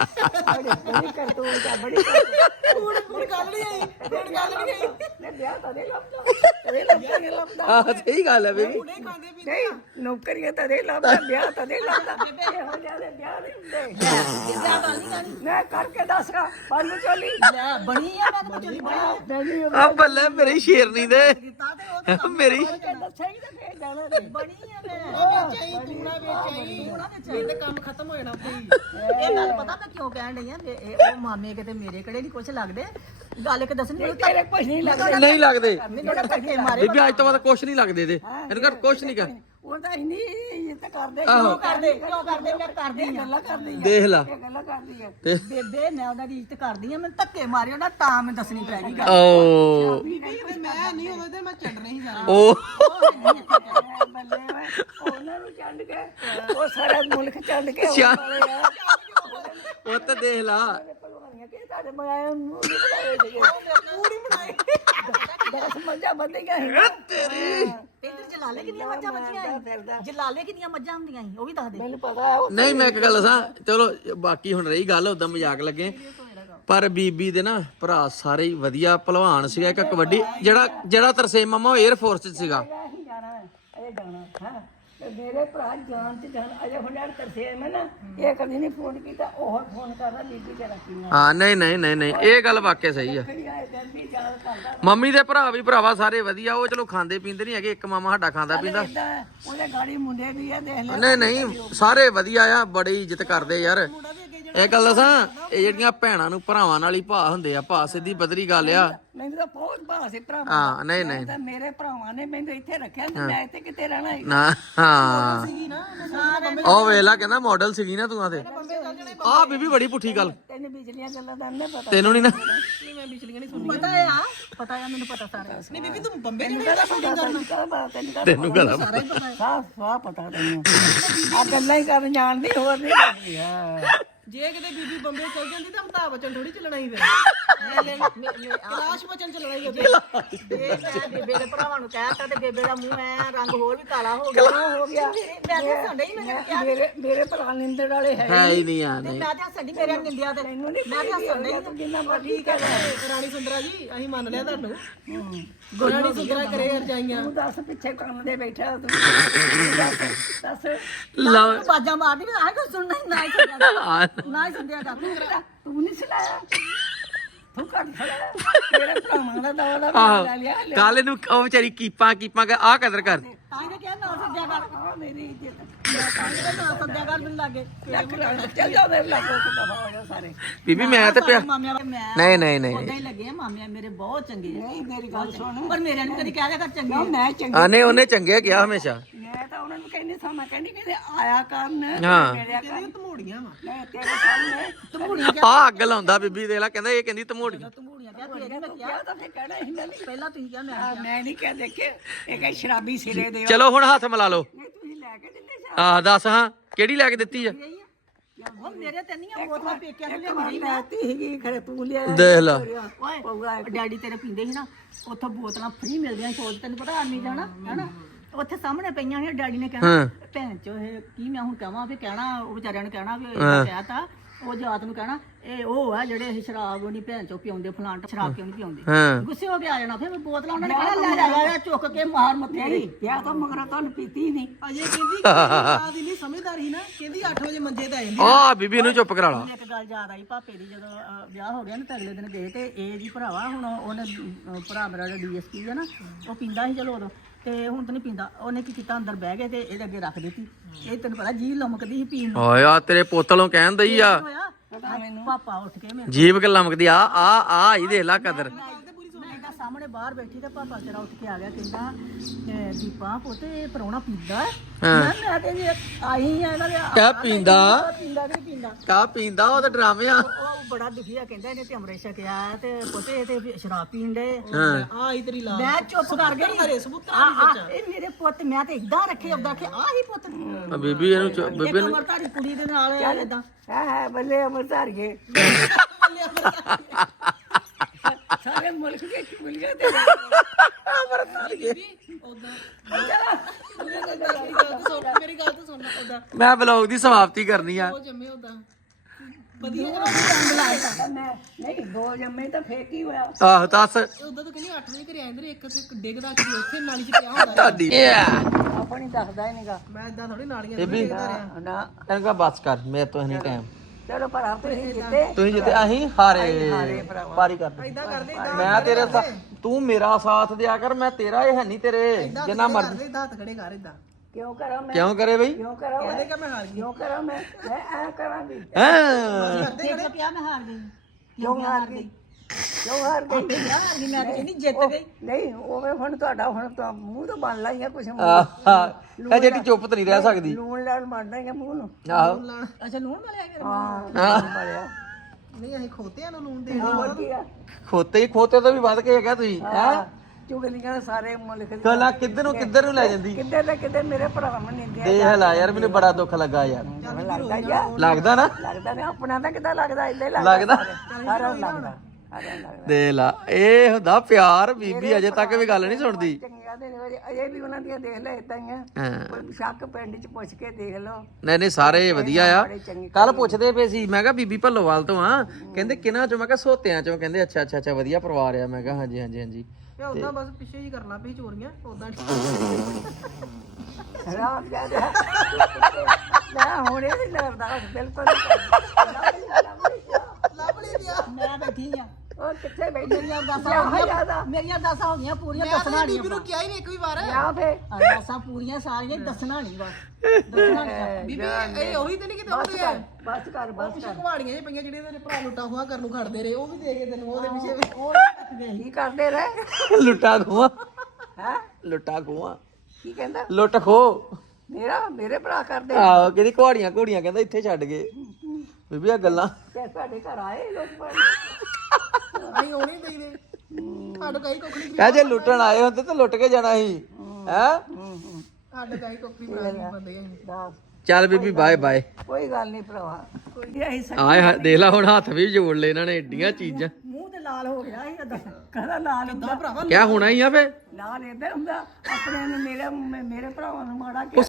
Speaker 3: ਬੜੀ ਕਰਤੂਤ ਆ ਬੜੀ ਕਰਤੂਤ।
Speaker 5: ਹੁਣ ਗੱਲ ਨਹੀਂ ਆਈ ਹੁਣ ਗੱਲ ਨਹੀਂ ਆਈ
Speaker 3: ਨੇ ਵਿਆਹ ਤਾਂ ਦੇ ਲੱਭਦਾ ਤਦੇ ਲੱਭਦਾ
Speaker 1: ਆਹ ਸਹੀ ਗੱਲ ਹੈ ਬੇਬੀ
Speaker 5: ਹੁਣੇ ਖਾਂਦੇ ਪੀਂਦੇ
Speaker 3: ਨਹੀਂ ਨੌਕਰੀਆਂ ਤਾਂ ਦੇ ਲੱਭਦਾ ਵਿਆਹ ਤਾਂ ਦੇ ਲੱਭਦਾ ਇਹੋ ਜਿਹੇ ਦੇ ਵਿਆਹ ਨਹੀਂ ਹੁੰਦੇ
Speaker 4: ਵਿਆਹ ਗੱਲ ਨਹੀਂ ਕਰਨੀ
Speaker 3: ਮੈਂ ਕਰਕੇ ਦੱਸਗਾ ਬਾਲੂ ਚੋਲੀ
Speaker 4: ਲੈ ਬਣੀ ਆ ਮੈਂ ਤਾਂ ਚੋਲੀ ਬਣੀ
Speaker 1: ਆ ਬੱਲੇ ਮੇਰੀ ਸ਼ੇਰਨੀ ਦੇ
Speaker 4: ਕੀਤਾ ਤੇ ਉਹ
Speaker 1: ਮੇਰੀ
Speaker 3: ਦੱਸਿਆ ਹੀ ਤਾਂ ਫੇਰ ਜਾਣਾ ਸੀ।
Speaker 4: ਬਣੀ ਆ ਮੈਂ
Speaker 5: ਵਿੱਚ ਆਈ ਤੂਣਾ ਵਿੱਚ ਆਈ ਇਹ ਤੇ ਕੰਮ ਖਤਮ ਹੋ ਜਾਣਾ ਉੱਥੇ ਹੀ
Speaker 4: ਇਹ ਗੱਲ ਪਤਾ ਮੈਂ ਕਿਉਂ ਕਹਿਣ ਡਈ ਆ ਉਹ ਮਾਮੇ ਕਿਤੇ ਮੇਰੇ ਕਿਹੜੇ ਨਹੀਂ ਕੁਛ ਲੱਗਦੇ ਗੱਲ ਇੱਕ ਦੱਸਣੀ ਮੈਨੂੰ
Speaker 3: ਤੇਰੇ ਕੁਝ ਨਹੀਂ ਲੱਗਦਾ
Speaker 1: ਨਹੀਂ ਲੱਗਦੇ
Speaker 4: ਮੈਨੂੰ ਤਾਂ ਧੱਕੇ ਮਾਰੇ
Speaker 1: ਬੀਬੀ ਅੱਜ ਤੋਂ ਬਾਅਦ ਕੁਛ ਨਹੀਂ ਲੱਗਦੇ ਤੇ ਇਹਨੂੰ ਕਰ ਕੁਛ ਨਹੀਂ ਕਰ
Speaker 3: ਉਹ ਤਾਂ ਇੰਨੀ ਇੱਜ਼ਤ ਕਰਦੇ
Speaker 1: ਆਹੋ।
Speaker 4: ਕਿਉਂ ਕਰਦੇ ਮੈਂ ਕਰਦੀ ਆ
Speaker 3: ਗੱਲਾਂ ਕਰਦੀ ਆ
Speaker 1: ਦੇਖ ਲਾ
Speaker 3: ਇਹ ਗੱਲਾਂ ਕਰਦੀ ਆ
Speaker 1: ਤੇ
Speaker 4: ਬੇਬੇ ਮੈਂ ਉਹਨਾਂ ਦੀ ਇੱਜ਼ਤ ਕਰਦੀ ਆ ਮੈਨੂੰ ਧੱਕੇ ਮਾਰੇ ਉਹਨਾਂ ਤਾਂ ਮੈਂ ਦੱਸਣੀ ਪੈ ਗਈ ਗੱਲ
Speaker 1: ਓ
Speaker 5: ਮੈਂ ਨਹੀਂ ਉਦੋਂ ਤੇ ਮੈਂ ਛੱਡ ਨਹੀਂ ਜਾਣਾ
Speaker 1: ਓ
Speaker 3: ਬੱਲੇ ਓਏ ਉਹਨਾਂ ਨੂੰ ਛੱਡ ਕੇ ਉਹ ਸਾਰਾ ਮੁਲਕ ਛੱਡ ਕੇ
Speaker 1: ਚੱਲ।
Speaker 3: ਵਾਲੇ ਆ
Speaker 1: ਉਹ ਤਾਂ ਦੇਖ ਲਾ
Speaker 3: ਭਲਵਾਨੀਆਂ ਕਿ ਸਾਡੇ ਮਗਾਇਆ ਨੂੰ ਨਹੀਂ ਬਣਾਏ ਸੀਗੇ ਪੂਰੀ ਬਣਾਈ 10 ਮੱਝਾਂ ਬੰਦੀਆਂ ਸੀ
Speaker 4: ਇੱਧਰ ਜਲਾਲੇ ਕਿੰਨੀਆਂ ਮੱਝਾਂ ਬੱਚੀਆਂ ਸੀ ਜਲਾਲੇ ਕਿੰਨੀਆਂ ਮੱਝਾਂ ਹੁੰਦੀਆਂ ਸੀ ਉਹ ਵੀ ਦੱਸ ਦੇ
Speaker 3: ਮੈਨੂੰ ਪਤਾ ਹੈ ਉਹ
Speaker 1: ਨਹੀਂ ਮੈਂ ਇੱਕ ਗੱਲ ਦੱਸਾਂ ਚਲੋ ਬਾਕੀ ਹੁਣ ਰਹੀ ਗੱਲ ਉਦਾਂ ਮਜ਼ਾਕ ਲੱਗੇ ਪਰ ਬੀਬੀ ਦੇ ਨਾ ਭਰਾ ਸਾਰੇ ਹੀ ਵਧੀਆ ਭਲਵਾਨ ਸੀਗਾ ਇੱਕ ਕਬੱਡੀ ਜਿਹੜਾ ਤਰਸੇਮ ਮਾਮਾ ਉਹ 에ਅਰ ਫੋਰਸ ਚ ਸੀਗਾ
Speaker 3: ਅਸੀਂ ਜਾਣਾ ਅਜੇ ਜਾਣਾ ਹਾਂ ਤੇ ਮੇਰੇ ਭਰਾ ਜਾਣ ਤੇ ਜਾਣ ਅਜੇ ਹੁਣ ਯਾਰ ਤਰਸੇ ਮੈਂ ਨਾ ਇਹ ਕਦੀ ਨਹੀਂ ਫੋਨ ਕੀਤਾ ਉਹ ਫੋਨ ਕਰਦਾ ਬੀਬੀ ਤੇ ਰੱਖੀ
Speaker 1: ਹਾਂ ਨਹੀਂ ਇਹ ਗੱਲ ਵਾਕਿਆ ਸਹੀ ਆ
Speaker 3: ਕਿਹੜੀ ਆਏ ਦਿਨ ਵੀ ਜਾਣ ਕਰਦਾ
Speaker 1: ਮੰਮੀ ਦੇ ਭਰਾ ਵੀ ਭਰਾਵਾ ਸਾਰੇ ਵਧੀਆ ਉਹ ਚਲੋ ਖਾਂਦੇ ਪੀਂਦੇ ਨਹੀਂ ਹੈਗੇ ਇੱਕ ਮਾਮਾ ਸਾਡਾ ਖਾਂਦਾ ਪੀਂਦਾ
Speaker 3: ਏਦਾਂ ਉਹਦੇ ਗਾੜੀ ਮੁੰਡੇ ਵੀ ਆ ਦੇਖ ਲੈ
Speaker 1: ਨਹੀਂ ਸਾਰੇ ਵਧੀਆ ਆ ਬੜੀ ਇੱਜ਼ਤ ਕਰਦੇ ਯਾਰ ਇਹ ਗੱਲ ਦੱਸਾਂ ਇਹ ਜਿਹੜੀਆਂ ਭੈਣਾਂ ਨੂੰ ਭਰਾਵਾਂ ਨਾਲ ਹੀ ਭਾ ਹੁੰਦੇ ਆ ਭਾ ਸਿੱਧੀ ਬਦਰੀ ਗੱਲ ਆ
Speaker 3: ਮੈਨੂੰ ਤਾਂ ਬਹੁਤ ਭਾਅ ਸੀ ਭਰਾ
Speaker 1: ਹਾਂ ਨਹੀਂ
Speaker 3: ਤਾਂ ਮੇਰੇ ਭਰਾਵਾਂ ਨੇ ਮੈਨੂੰ ਇੱਥੇ ਰੱਖਿਆ ਤੇ ਮੈਂ ਇੱਥੇ ਕਿਤੇ ਰਹਿਣਾ ਸੀ
Speaker 1: ਨਾ ਹਾਂ ਉਹ ਵੇਲਾ ਕਹਿੰਦਾ ਮਾਡਲ ਸੀਗੀ ਨਾ ਤੂੰ ਆ ਤੇ ਆ ਬੀਬੀ ਬੜੀ ਪੁੱਠੀ ਗੱਲ
Speaker 3: ਤੈਨੂੰ ਬਿਜਲੀਆਂ ਗੱਲਾਂ ਦਾ ਨਹੀਂ ਪਤਾ
Speaker 1: ਤੈਨੂੰ ਨਹੀਂ ਨਾ
Speaker 5: ਨਹੀਂ ਮੈਂ ਬਿਜਲੀਆਂ ਨਹੀਂ ਸੁਣਨੀ
Speaker 4: ਪਤਾ ਆ ਮੈਨੂੰ ਪਤਾ ਸਾਰਾ
Speaker 5: ਨਹੀਂ ਬੀਬੀ ਤੂੰ ਬੰਬੇ
Speaker 3: ਤੈਨੂੰ ਕਹਦਾ ਪਤਾ ਤੈਨੂੰ
Speaker 1: ਤੈਨੂੰ ਕਹਦਾ
Speaker 3: ਸਾਹ ਪਤਾ ਤੈਨੂੰ ਆ ਗੱਲਾਂ ਹੀ ਕਰਨ ਜਾਣਦੀ ਹੋਰ ਨਹੀਂ ਕਰਦੀ ਹਾਂ
Speaker 5: ਜੇ ਕਿਤੇ ਬੀਬੀ ਬੰਬੇ ਚਲ ਜਾਂਦੀ ਤਾਂ ਅਮਿਤਾਭ ਬੱਚਨ ਥੋੜੀ ਚੱਲਣਾ ਹੀ ਫਿਰ ਕੈਲਾਸ਼ ਬੱਚਨ ਚੱਲਣਾ ਹੀ ਉਹਦੇ
Speaker 4: ਮੈਂ ਬੇਬੇ ਦੇ ਭਰਾਵਾਂ ਨੂੰ ਕਹਿਤਾ ਤੇ ਬੇਬੇ ਦਾ ਮੂੰਹ ਐ ਰੰਗ ਹੋਰ ਵੀ ਕਾਲਾ ਹੋ ਗਿਆ
Speaker 3: ਹੋ ਗਿਆ
Speaker 4: ਮੈਂ ਤਾਂ ਸੰਡੇ ਹੀ ਮੈਂ ਕਿਹਾ
Speaker 3: ਮੇਰੇ ਭਰਾ ਨਿੰਦਰ ਵਾਲੇ ਹੈ
Speaker 1: ਹੈ ਹੀ ਨਹੀਂ ਆ ਨਹੀਂ
Speaker 4: ਮੈਂ ਤਾਂ ਸੰਡੀ ਮੇਰੇ ਨਿੰਦਿਆ ਤੇ
Speaker 3: ਮੈਨੂੰ ਨਹੀਂ
Speaker 4: ਮੈਂ ਤਾਂ ਸੰਡੇ ਹੀ
Speaker 3: ਤੂੰ ਜਿੰਨਾ ਮਰਜ਼ੀ
Speaker 5: ਠੀਕ ਹੈ ਰਾਣੀ ਸੁੰਦਰਾ ਜੀ ਅਸੀਂ ਮੰਨ ਲਿਆ ਤੁਹਾਨੂੰ ਰਾਣੀ ਸੁੰਦਰਾ ਕਰੇ ਰਜਾਈਆਂ
Speaker 3: ਤੂੰ ਦੱਸ ਪਿੱਛੇ ਕੰਮ ਦੇ ਬੈਠਾ ਤੂੰ ਦੱਸ
Speaker 1: ਲਓ
Speaker 4: ਬਾਜਾਂ ਮਾਰਦੀ ਵੀ ਆਹ ਕੋ ਸੁਣਨਾ ਹੀ ਨਾ ਹੀ ਸੁਣਿਆ ਨਾ ਹੀ ਸੁਣਿਆ ਕਰ
Speaker 3: ਤੂੰ ਨਹੀਂ ਸੁਣਾਇਆ ਤੂੰ ਕੱਢ ਸੁਣਾਇਆ ਮੇਰੇ ਭਰਾਵਾਂ ਦਾ ਦਵਾ ਦਾ
Speaker 1: ਆਹੋ
Speaker 3: ਲੈ ਲਿਆ
Speaker 1: ਕੱਲ ਨੂੰ ਉਹ ਵਿਚਾਰੀ ਕੀਪਾਂ ਆ ਕਦਰ ਕਰ
Speaker 4: ਤਾਂ ਇਹ ਕਿਹਾ ਨਾ ਸੱਜਿਆ ਕਰ
Speaker 3: ਆ ਮੇਰੀ ਇੱਜ਼ਤ
Speaker 4: ਤਾਂ ਇਹ ਨਾ ਸੱਜਿਆ ਕਰ ਮੈਨੂੰ ਲੱਗੇ
Speaker 3: ਚੱਲ ਜਾ ਮੇਰੇ ਲਾਗੋ ਤੇ ਦਫਾ ਹੋ ਜਾ ਸਾਰੇ
Speaker 1: ਬੀਬੀ ਮੈਂ ਤੇ ਪਿਆ
Speaker 4: ਮਾਮਿਆਂ ਮੈਂ
Speaker 1: ਨਹੀਂ
Speaker 4: ਉਦਾਂ ਹੀ ਲੱਗੇ ਆ ਮਾਮਿਆਂ ਮੇਰੇ ਬਹੁਤ ਚੰਗੇ ਆ
Speaker 3: ਨਹੀਂ ਮੇਰੀ ਗੱਲ ਸੁਣ
Speaker 4: ਪਰ ਮੇਰੇ ਨੂੰ ਕਦੀ ਕਹਿ ਦਿਆ ਕਰ ਚੰਗੇ ਆ।
Speaker 3: ਮੈਂ ਚੰਗੀ
Speaker 1: ਆਨੇ ਉਹਨੇ ਚੰਗੇ ਕਿਹਾ ਹਮੇਸ਼ਾ
Speaker 3: ਮੈਂ ਤਾਂ ਉਹਨਾਂ ਨੂੰ ਕਹਿੰਦੀ ਸਾਂ ਮੈਂ ਕਹਿੰਦੀ ਕਿ ਆਇਆ ਕਰਨ
Speaker 1: ਹਾਂ।
Speaker 3: ਮੇਰੇ ਕਰਨ
Speaker 5: ਧਮੋੜੀਆਂ ਵਾ
Speaker 3: ਮੈਂ ਤੇਰੇ ਸਾਹਮਣੇ
Speaker 4: ਤੰਬੂੜੀਆਂ
Speaker 1: ਆ ਅੱਗ ਲਾਉਂਦਾ ਬੀਬੀ ਦੇਖ ਲੈ ਕਹਿੰਦਾ ਇਹ ਕਹਿੰਦੀ ਤਮੋੜੀ
Speaker 4: ਤੰਬੂੜੀਆਂ ਕਿਹਾ ਫੇਰ ਮੈਂ ਕਿਹਾ
Speaker 3: ਕਿਹਾ ਤਾਂ ਫੇ ਕਹਿਣਾ ਹੀ ਮੈਂ
Speaker 4: ਪਹਿਲਾਂ ਤੁਸੀਂ ਕਿਹਾ ਮੈਂ
Speaker 3: ਮੈਂ ਨਹੀਂ ਕਿਹਾ ਦੇਖੇ ਇਹ ਕਹੇ ਸ਼ਰਾਬੀ ਸਿਰੇ ਦੇ
Speaker 1: ਚਲੋ ਹੁਣ ਹੱਥ ਮਿਲਾ ਲਓ
Speaker 3: ਨਹੀਂ ਤੁਸੀਂ ਲੈ ਕੇ ਦਿੰਦੇ
Speaker 1: ਆਹ ਦੱਸ ਹਾਂ ਕਿਹੜੀ ਲੈ ਕੇ ਦਿੱਤੀ ਆ
Speaker 4: ਗਈ ਆ ਉਹ ਮੇਰੇ ਤੇ ਨਹੀਂ ਆ ਬੋਤਲਾਂ ਪੇਕਿਆਂ ਨੂੰ
Speaker 3: ਇੱਕ
Speaker 4: ਲਿਆਉਂਦੀ
Speaker 3: ਵਾਰ ਮੈਂ ਤੀ ਹੀਗੀ ਖਰੇ ਤੂੰ ਲਿਆ
Speaker 1: ਦੇਖ ਲਾ
Speaker 4: ਓਏ ਡੈਡੀ ਤੇਰੇ ਪੀਂਦੇ ਸੀ ਨਾ ਉੱਥੋਂ ਬੋਤਲਾਂ ਫ੍ਰੀ ਮਿਲਦੀਆਂ ਸੋਚ ਤੈਨੂੰ ਪਤਾ ਆਰਮੀ ਜਾਣਾ ਹੈਨਾ ਉੱਥੇ ਸਾਹਮਣੇ ਪਈਆਂ ਸੀ ਡੈਡੀ ਨੇ ਕਹਿਣਾ ਭੈਣ ਚੋ ਇਹ ਕੀ ਮੈਂ ਹੁਣ ਕਹਾਂ ਵੀ ਕਹਿਣਾ ਉਹ ਵਿਚਾਰਿਆਂ ਨੇ ਕਹਿਣਾ ਵੀ ਇਹ ਕਹਿਤਾ ਉਹ ਜਾਤ ਨੂੰ ਕਹਿਣਾ ਇਹ ਉਹ ਆ ਜਿਹੜੇ ਇਹ ਸ਼ਰਾਬ ਨਹੀਂ ਭੈਣ ਚੋ ਪਿਆਉਂਦੇ ਫਲਾਂਟ ਸ਼ਰਾਬ ਕਿਉਂ ਨਹੀਂ ਪਿਆਉਂਦੇ
Speaker 1: ਹਾਂ
Speaker 4: ਗੁੱਸੇ ਹੋ ਕੇ ਆ ਜਾਣਾ ਫਿਰ ਬੋਤਲਾਂ ਉਹਨਾਂ ਨੇ ਕਹਿਣਾ ਲੈ ਚੁੱਕ ਕੇ ਮਾਰ ਮੱਥੇ ਦੀ
Speaker 3: ਕਿਹਾ ਤਾਂ ਮਗਰ ਤੁਹਾਨੂੰ ਪੀਤੀ ਨਹੀਂ
Speaker 5: ਅਜੇ ਕਹਿੰਦੀ ਆ ਦੀ ਨਹੀਂ ਸਮਝਦਾਰੀ ਨਾ ਕਹਿੰਦੀ 8 ਵਜੇ ਮੰਜੇ ਤੇ ਆ ਜਾਂਦੀ
Speaker 1: ਆ ਬੀਬੀ ਨੂੰ ਚੁੱਪ ਕਰਾ ਲਾ
Speaker 4: ਇੱਕ ਗੱਲ ਯਾਦ ਆਈ ਭਾਪੇ ਦੀ ਜਦੋਂ ਵਿਆਹ ਹੋ ਗਿਆ ਨਾ ਤੇ ਅਗਲੇ ਦਿਨ ਗਏ ਤੇ ਇਹ ਜੀ ਭਰਾਵਾ ਹੁਣ ਉਹਨੇ ਭਰਾ ਮੇਰਾ ਜਿਹੜਾ ਡੀਐਸਪੀ ਹੈ ਨਾ ਉਹ ਪੀਂਦਾ ਸੀ ਚਲੋ ਉਦੋਂ ਤੇ ਹੁਣ ਤਾਂ ਨਹੀਂ ਪੀਂਦਾ ਉਹਨੇ ਕੀ ਕੀਤਾ ਅੰਦਰ ਬਹਿ ਗਏ ਤੇ ਇਹਦੇ ਅੱਗੇ ਰੱਖ ਦਿੱਤੀ ਇਹ ਤੈਨੂੰ ਪਤਾ ਜੀ ਲਮਕਦੀ ਸੀ ਪੀਣ ਨੂੰ
Speaker 1: ਓਏ ਆ ਤੇਰੇ ਪੋਤਲੋਂ ਕਹਿਣ ਦਈ ਆ
Speaker 4: ਹੋਇਆ ਪਾਪਾ ਉੱਠ ਕੇ ਮੇਰੇ
Speaker 1: ਜੀਭ ਕਿ ਲਮਕਦੀ ਆ ਹੀ ਦੇਖ ਲਾ ਕਦਰ
Speaker 4: ਮੈਂ ਇਹਦਾ ਸਾਹਮਣੇ ਬਾਹਰ ਬੈਠੀ ਤੇ ਪਾਪਾ ਤੇਰਾ ਉੱਠ ਕੇ ਆ ਗਿਆ ਕਹਿੰਦਾ ਦੀਪਾ ਪੁੱਤ ਇਹ ਪਰੌਣਾ ਪੀਂਦਾ ਮੈਂ ਤੇ ਜੀ ਆਈ ਆ ਇਹਨਾਂ ਦੇ
Speaker 1: ਕਹਿ ਪੀਂਦਾ
Speaker 4: ਪੀਂਦਾ ਕਿ ਨਹੀਂ ਪੀਂਦਾ
Speaker 1: ਕਾ ਪੀਂਦਾ ਉਹ ਤਾਂ ਡਰਾਮੇ ਆ
Speaker 4: ਉਹ ਬੜਾ ਦੁਖੀ ਆ ਕਹਿੰਦਾ ਇਹਨੇ ਤੇ ਅੰਮ੍ਰਿਤ ਛਕਿਆ ਤੇ ਪੁੱਤ ਇਹ ਤੇ ਸ਼ਰਾਬ ਪੀਂਦੇ
Speaker 1: ਹਾਂ
Speaker 5: ਆ ਹੀ ਤੇਰੀ ਲਾ
Speaker 4: ਮੈਂ ਚੁੱਪ ਕਰ ਗਈ
Speaker 5: ਘਰੇ ਸਬੂਤਾਂ
Speaker 4: ਇਹ ਮੇਰੇ ਪੁੱਤ ਮੈਂ ਤੇ ਇਦਾਂ ਰੱਖੇ ਉਦਾਂ ਕਿ ਆ ਹੀ ਪੁੱਤ
Speaker 1: ਆ ਬੀਬੀ ਇਹਨੂੰ ਬੀਬੀ
Speaker 4: ਇੱਕ ਉਮਰ ਤੁਹਾਡੀ ਕੁੜੀ ਦੇ ਨਾਲ ਇਦਾਂ
Speaker 3: ਹੈ ਬੱਲੇ ਅਮਰਤਾਰ ਗਏ ਸਾਰੇ ਮੁਲਕ ਦੇ ਚੁਗਲੀਆਂ ਤੇ
Speaker 1: ਅਮਰਤਾਰ ਗਏ
Speaker 5: ਮੇਰੀ ਗੱਲ ਤਾਂ ਸੁਣ ਉਹਦਾ
Speaker 1: ਮੈਂ ਬਲੌਗ ਦੀ ਸਮਾਪਤੀ ਕਰਨੀ ਆ
Speaker 5: ਉਹ ਜੰਮੇ ਉਹਦਾ
Speaker 3: ਮੈਂ ਨਹੀਂ 2 ਜੰਮੇ ਤਾਂ ਫੇਰ ਕੀ ਹੋਇਆ
Speaker 1: ਆਹੋ ਦੱਸ
Speaker 5: ਉਹਦਾ ਤਾਂ ਕਹਿੰਦੀ 8 ਵਜੇ ਘਰੇ ਆਂਦੇ ਇੱਕ ਤੇ ਡਿੱਗਦਾ ਕਿ ਉੱਥੇ ਨਾਲੀ 'ਚ ਪਿਆ ਹੁੰਦਾ
Speaker 1: ਤੁਹਾਡੀ
Speaker 3: ਆਪਣੀ ਦੱਸਦਾ ਹੀ ਨਹੀਂਗਾ
Speaker 5: ਮੈਂ ਇਦਾਂ ਥੋੜੀ ਨਾਲੀਆਂ
Speaker 1: ਇਹ ਵੀ
Speaker 3: ਨਾ
Speaker 1: ਤੈਨੂੰ ਕਹਾ ਬਸ ਕਰ ਮੇਰੇ ਤੋਂ ਨਹੀਂ ਟਾਈਮ
Speaker 3: ਚਲੋ ਪਰ ਆਪੇ ਹੀ ਜਿੱਤੇ
Speaker 1: ਤੁਸੀਂ ਜਿੱਤੇ ਅਸੀਂ ਹਾਰੇ ਪਾਰੀ ਕਰ
Speaker 5: ਇਦਾਂ ਕਰਦੇ ਇਦਾਂ
Speaker 1: ਮੈਂ ਤੇਰੇ ਤੂੰ ਮੇਰਾ ਸਾਥ ਦਿਆ ਕਰ ਮੈਂ ਤੇਰਾ ਇਹ ਹੈ ਨਹੀਂ ਤੇਰੇ ਜਿੰਨਾ ਮਰਜ਼ੀ
Speaker 5: ਇਦਾਂ ਹੱਥ ਖੜੇ ਕਰ ਇਦਾਂ
Speaker 3: ਕਿਉਂ ਕਰਾਂ ਮੈਂ
Speaker 1: ਕਿਉਂ ਕਰੇ ਬਈ
Speaker 3: ਕਿਉਂ ਕਰਾਂ
Speaker 5: ਉਹਦੇ ਕਾ ਮੈਂ ਹਾਰ ਗਈ
Speaker 3: ਕਿਉਂ ਕਰਾਂ ਮੈਂ ਐ ਕਰਾਂਗੀ
Speaker 1: ਹਾਂ
Speaker 4: ਦੇਖ ਪਿਆ ਮੈਂ ਹਾਰ ਗਈ
Speaker 3: ਕਿਉਂ ਹਾਰ ਗਈ ਕਿਉਂ ਹਾਰ ਗਈ
Speaker 4: ਹਾਰ ਗਈ ਮੈਂ ਤਾਂ ਕਹਿੰਦੀ ਜਿੱਤ ਗਈ
Speaker 3: ਨਹੀਂ ਉਵੇਂ ਹੁਣ ਤੁਹਾਡਾ ਹੁਣ ਤਾਂ ਮੂੰਹ ਤੋਂ ਬਣ ਲਾਈਆਂ ਕੁਛ
Speaker 1: ਇਹ ਜਿਹੜੀ ਚੁੱਪ ਤੇ ਨਹੀਂ ਰਹਿ ਸਕਦੀ
Speaker 3: ਲੂਣ ਲਾਲ ਬਣਦਾ ਹੀ ਮੂੰਹ ਨੂੰ
Speaker 1: ਆਹੋ
Speaker 4: ਅੱਛਾ ਲੂਣ ਵਾਲਿਆ ਫਿਰ
Speaker 3: ਹਾਂ ਬੜਿਆ
Speaker 5: ਨਹੀਂ ਅਸੀਂ ਖੋਤਿਆਂ ਨੂੰ ਲੂਣ ਦੇ
Speaker 3: ਹੋਰ ਕੀ ਆ
Speaker 1: ਖੋਤੇ ਤੋਂ ਵੀ ਵੱਧ ਕੇ ਹੈਗਾ ਤੁਸੀਂ ਹੈ
Speaker 3: ਚੁਗਲੀਆਂ ਸਾਰੇ ਮੁਲਕ ਦੀ
Speaker 1: ਗੱਲਾਂ ਕਿੱਧਰ ਨੂੰ ਲੈ ਜਾਂਦੀ
Speaker 3: ਕਿੱਧਰ ਨਾ ਕਿੱਧਰ ਮੇਰੇ ਭਰਾ ਨੂੰ ਨਿੰਦਿਆ
Speaker 1: ਦੇਖ ਲੈ ਯਾਰ ਮੈਨੂੰ ਬੜਾ ਦੁੱਖ ਲੱਗਾ ਯਾਰ
Speaker 3: ਲੱਗਦਾ ਯਾਰ
Speaker 1: ਲੱਗਦਾ ਨਾ
Speaker 3: ਲੱਗਦਾ ਨੇ ਆਪਣਾ ਤਾਂ ਕਿੱਦਾਂ ਲੱਗਦਾ ਇਦਾਂ ਹੀ ਲੱਗਦਾ
Speaker 1: ਲੱਗਦਾ
Speaker 3: ਸਾਰਾ ਲੱਗਦਾ
Speaker 1: ਦੇਖ ਲਾ ਇਹ ਹੁੰਦਾ ਪਿਆਰ ਬੀਬੀ ਅਜੇ ਤੱਕ ਵੀ ਗੱਲ ਨਹੀਂ ਸੁਣਦੀ
Speaker 3: ਚੰਗੀਆਂ ਦੇ ਨੇ ਅਜੇ ਵੀ ਉਹਨਾਂ ਦੀਆਂ ਦੇਖ ਲੈ ਇਦਾਂ ਹੀ ਆ
Speaker 1: ਹਾਂ
Speaker 3: ਕੋਈ ਸ਼ੱਕ ਪਿੰਡ ਚ ਪੁੱਛ ਕੇ ਦੇਖ ਲਓ
Speaker 1: ਨਹੀਂ ਸਾਰੇ ਵਧੀਆ ਆ ਕੱਲ ਪੁੱਛਦੇ ਪਏ ਸੀ ਮੈਂ ਕਿਹਾ ਬੀਬੀ ਭੱਲੋਵਾਲ ਤੋਂ ਆ ਕਹਿੰਦੇ ਕਿਹਨਾਂ ਚੋਂ ਮੈਂ ਕਿਹਾ ਸੋਤਿਆਂ ਚੋਂ ਕਹਿੰਦੇ ਅੱਛਾ ਵਧੀਆ ਪਰਿਵਾਰ ਆ ਮੈਂ ਕਿਹਾ ਹਾਂਜੀ
Speaker 5: ਤੇ ਉਦਾਂ ਬਸ ਪਿੱਛੇ ਹੀ ਕਰਨਾ ਪਈ ਚੋਰੀਆਂ ਉਦਾਂ
Speaker 3: ਰਾਮ ਜਿਆਦਾ ਨਾ ਹੋਣੇ ਨਹੀਂ ਲੱਗਦਾ ਬਿਲਕੁਲ
Speaker 5: ਲੱਭ ਲਈ ਦਿਆ
Speaker 4: ਮੈਂ ਬੈਠੀ ਆ
Speaker 3: ਉਹ ਕਿੱਥੇ ਬੈਠੀ
Speaker 4: ਮੇਰੀਆਂ
Speaker 3: ਜਿਆਦਾ
Speaker 4: ਦਾਸਾਂ ਹੋ ਗਈਆਂ ਪੂਰੀਆਂ
Speaker 5: ਮੈਂ
Speaker 4: ਦੱਸਣਾ
Speaker 5: ਤਾਂ
Speaker 4: ਨਹੀਂ
Speaker 5: ਬੀਬੀ ਨੂੰ ਕਿਹਾ ਹੀ ਨਹੀਂ ਇੱਕ ਵੀ ਵਾਰ
Speaker 3: ਜਾਂ ਫੇ
Speaker 4: ਦਾਸਾਂ ਪੂਰੀਆਂ ਸਾਰੀਆਂ ਦੱਸਣਾ ਨਹੀਂ ਬਸ ਦੱਸਣਾ ਨਹੀਂ
Speaker 5: ਬੀਬੀ ਇਹ ਉਹੀ ਤੇ ਨਹੀਂ ਕਿਤੇ ਹੁੰਦੇ ਆ
Speaker 3: ਬਸ ਕਰ
Speaker 5: ਪਿੱਛੇ ਘਵਾੜੀਆਂ ਜੇ ਪਈਆਂ ਜਿਹੜੇ ਤੇਰੇ ਭਰਾ ਲੁੱਟਾ ਖੋਆ ਕਰਨ ਨੂੰ ਖੜਦੇ ਰਹੇ ਉਹ ਵੀ ਦੇ ਕੇ ਤੈਨੂੰ ਉਹਦੇ ਪਿੱਛੇ
Speaker 3: ਕੀ ਕਰਦੇ ਰਹੇ
Speaker 1: ਲੁੱਟਾ ਖੋਆ
Speaker 3: ਹੈ
Speaker 1: ਲੁੱਟਾ ਖੋਆ
Speaker 3: ਕੀ ਕਹਿੰਦਾ
Speaker 1: ਲੁੱਟ ਖੋ
Speaker 3: ਮੇਰੇ ਭਰਾ ਕਰਦੇ
Speaker 1: ਆਹੋ ਕਿਹਦੀ ਘੋੜੀਆਂ ਕਹਿੰਦਾ ਇੱਥੇ ਛੱਡ ਗਏ ਬੀਬੀ ਆ ਗੱਲਾਂ
Speaker 3: ਤੇ ਤੁਹਾਡੇ ਘਰ ਆਏ ਲੋਕ ਪਰ
Speaker 5: ਅਸੀਂ ਆਉਣੀ ਦੇਈਦੇ ਸਾਡੇ ਕਈ ਕੋਖੜੀ
Speaker 1: ਕਹ ਜੇ ਲੁੱਟਣ ਆਏ ਹੁੰਦੇ ਤਾਂ ਲੁੱਟ ਕੇ ਜਾਣਾ ਸੀ ਹੈ
Speaker 5: ਸਾਡੇ ਕਈ ਕੋਖੜੀ ਬਣਾ ਕੇ ਬੰਦੇ ਅਸੀਂ
Speaker 3: ਦੱਸ
Speaker 1: ਚੱਲ ਬੀਬੀ ਬਾਏ
Speaker 3: ਕੋਈ ਗੱਲ ਨਹੀਂ ਭਰਾਵਾ ਕੋਈ ਅਸੀਂ
Speaker 1: ਆਏ ਦੇਖ ਲੈ ਹੁਣ ਹੱਥ ਵੀ ਜੋੜ ਲਏ ਇਹਨਾਂ ਨੇ ਏਡੀਆਂ ਚੀਜ਼ਾਂ
Speaker 4: ਮੂੰਹ ਤੇ ਲਾਲ ਹੋ ਗਿਆ ਸੀ ਉਹਦਾ
Speaker 3: ਕਹਦਾ ਲਾਲ ਹੁੰਦਾ
Speaker 5: ਭਰਾਵਾ
Speaker 1: ਕਿਆ ਹੋਣਾ ਹੀ ਆ ਫੇ
Speaker 3: ਲਾਲ ਏਦਾਂ ਹੁੰਦਾ ਆਪਣੇ ਨੂੰ ਮੇਰੇ ਭਰਾਵਾਂ ਨੂੰ ਮਾੜਾ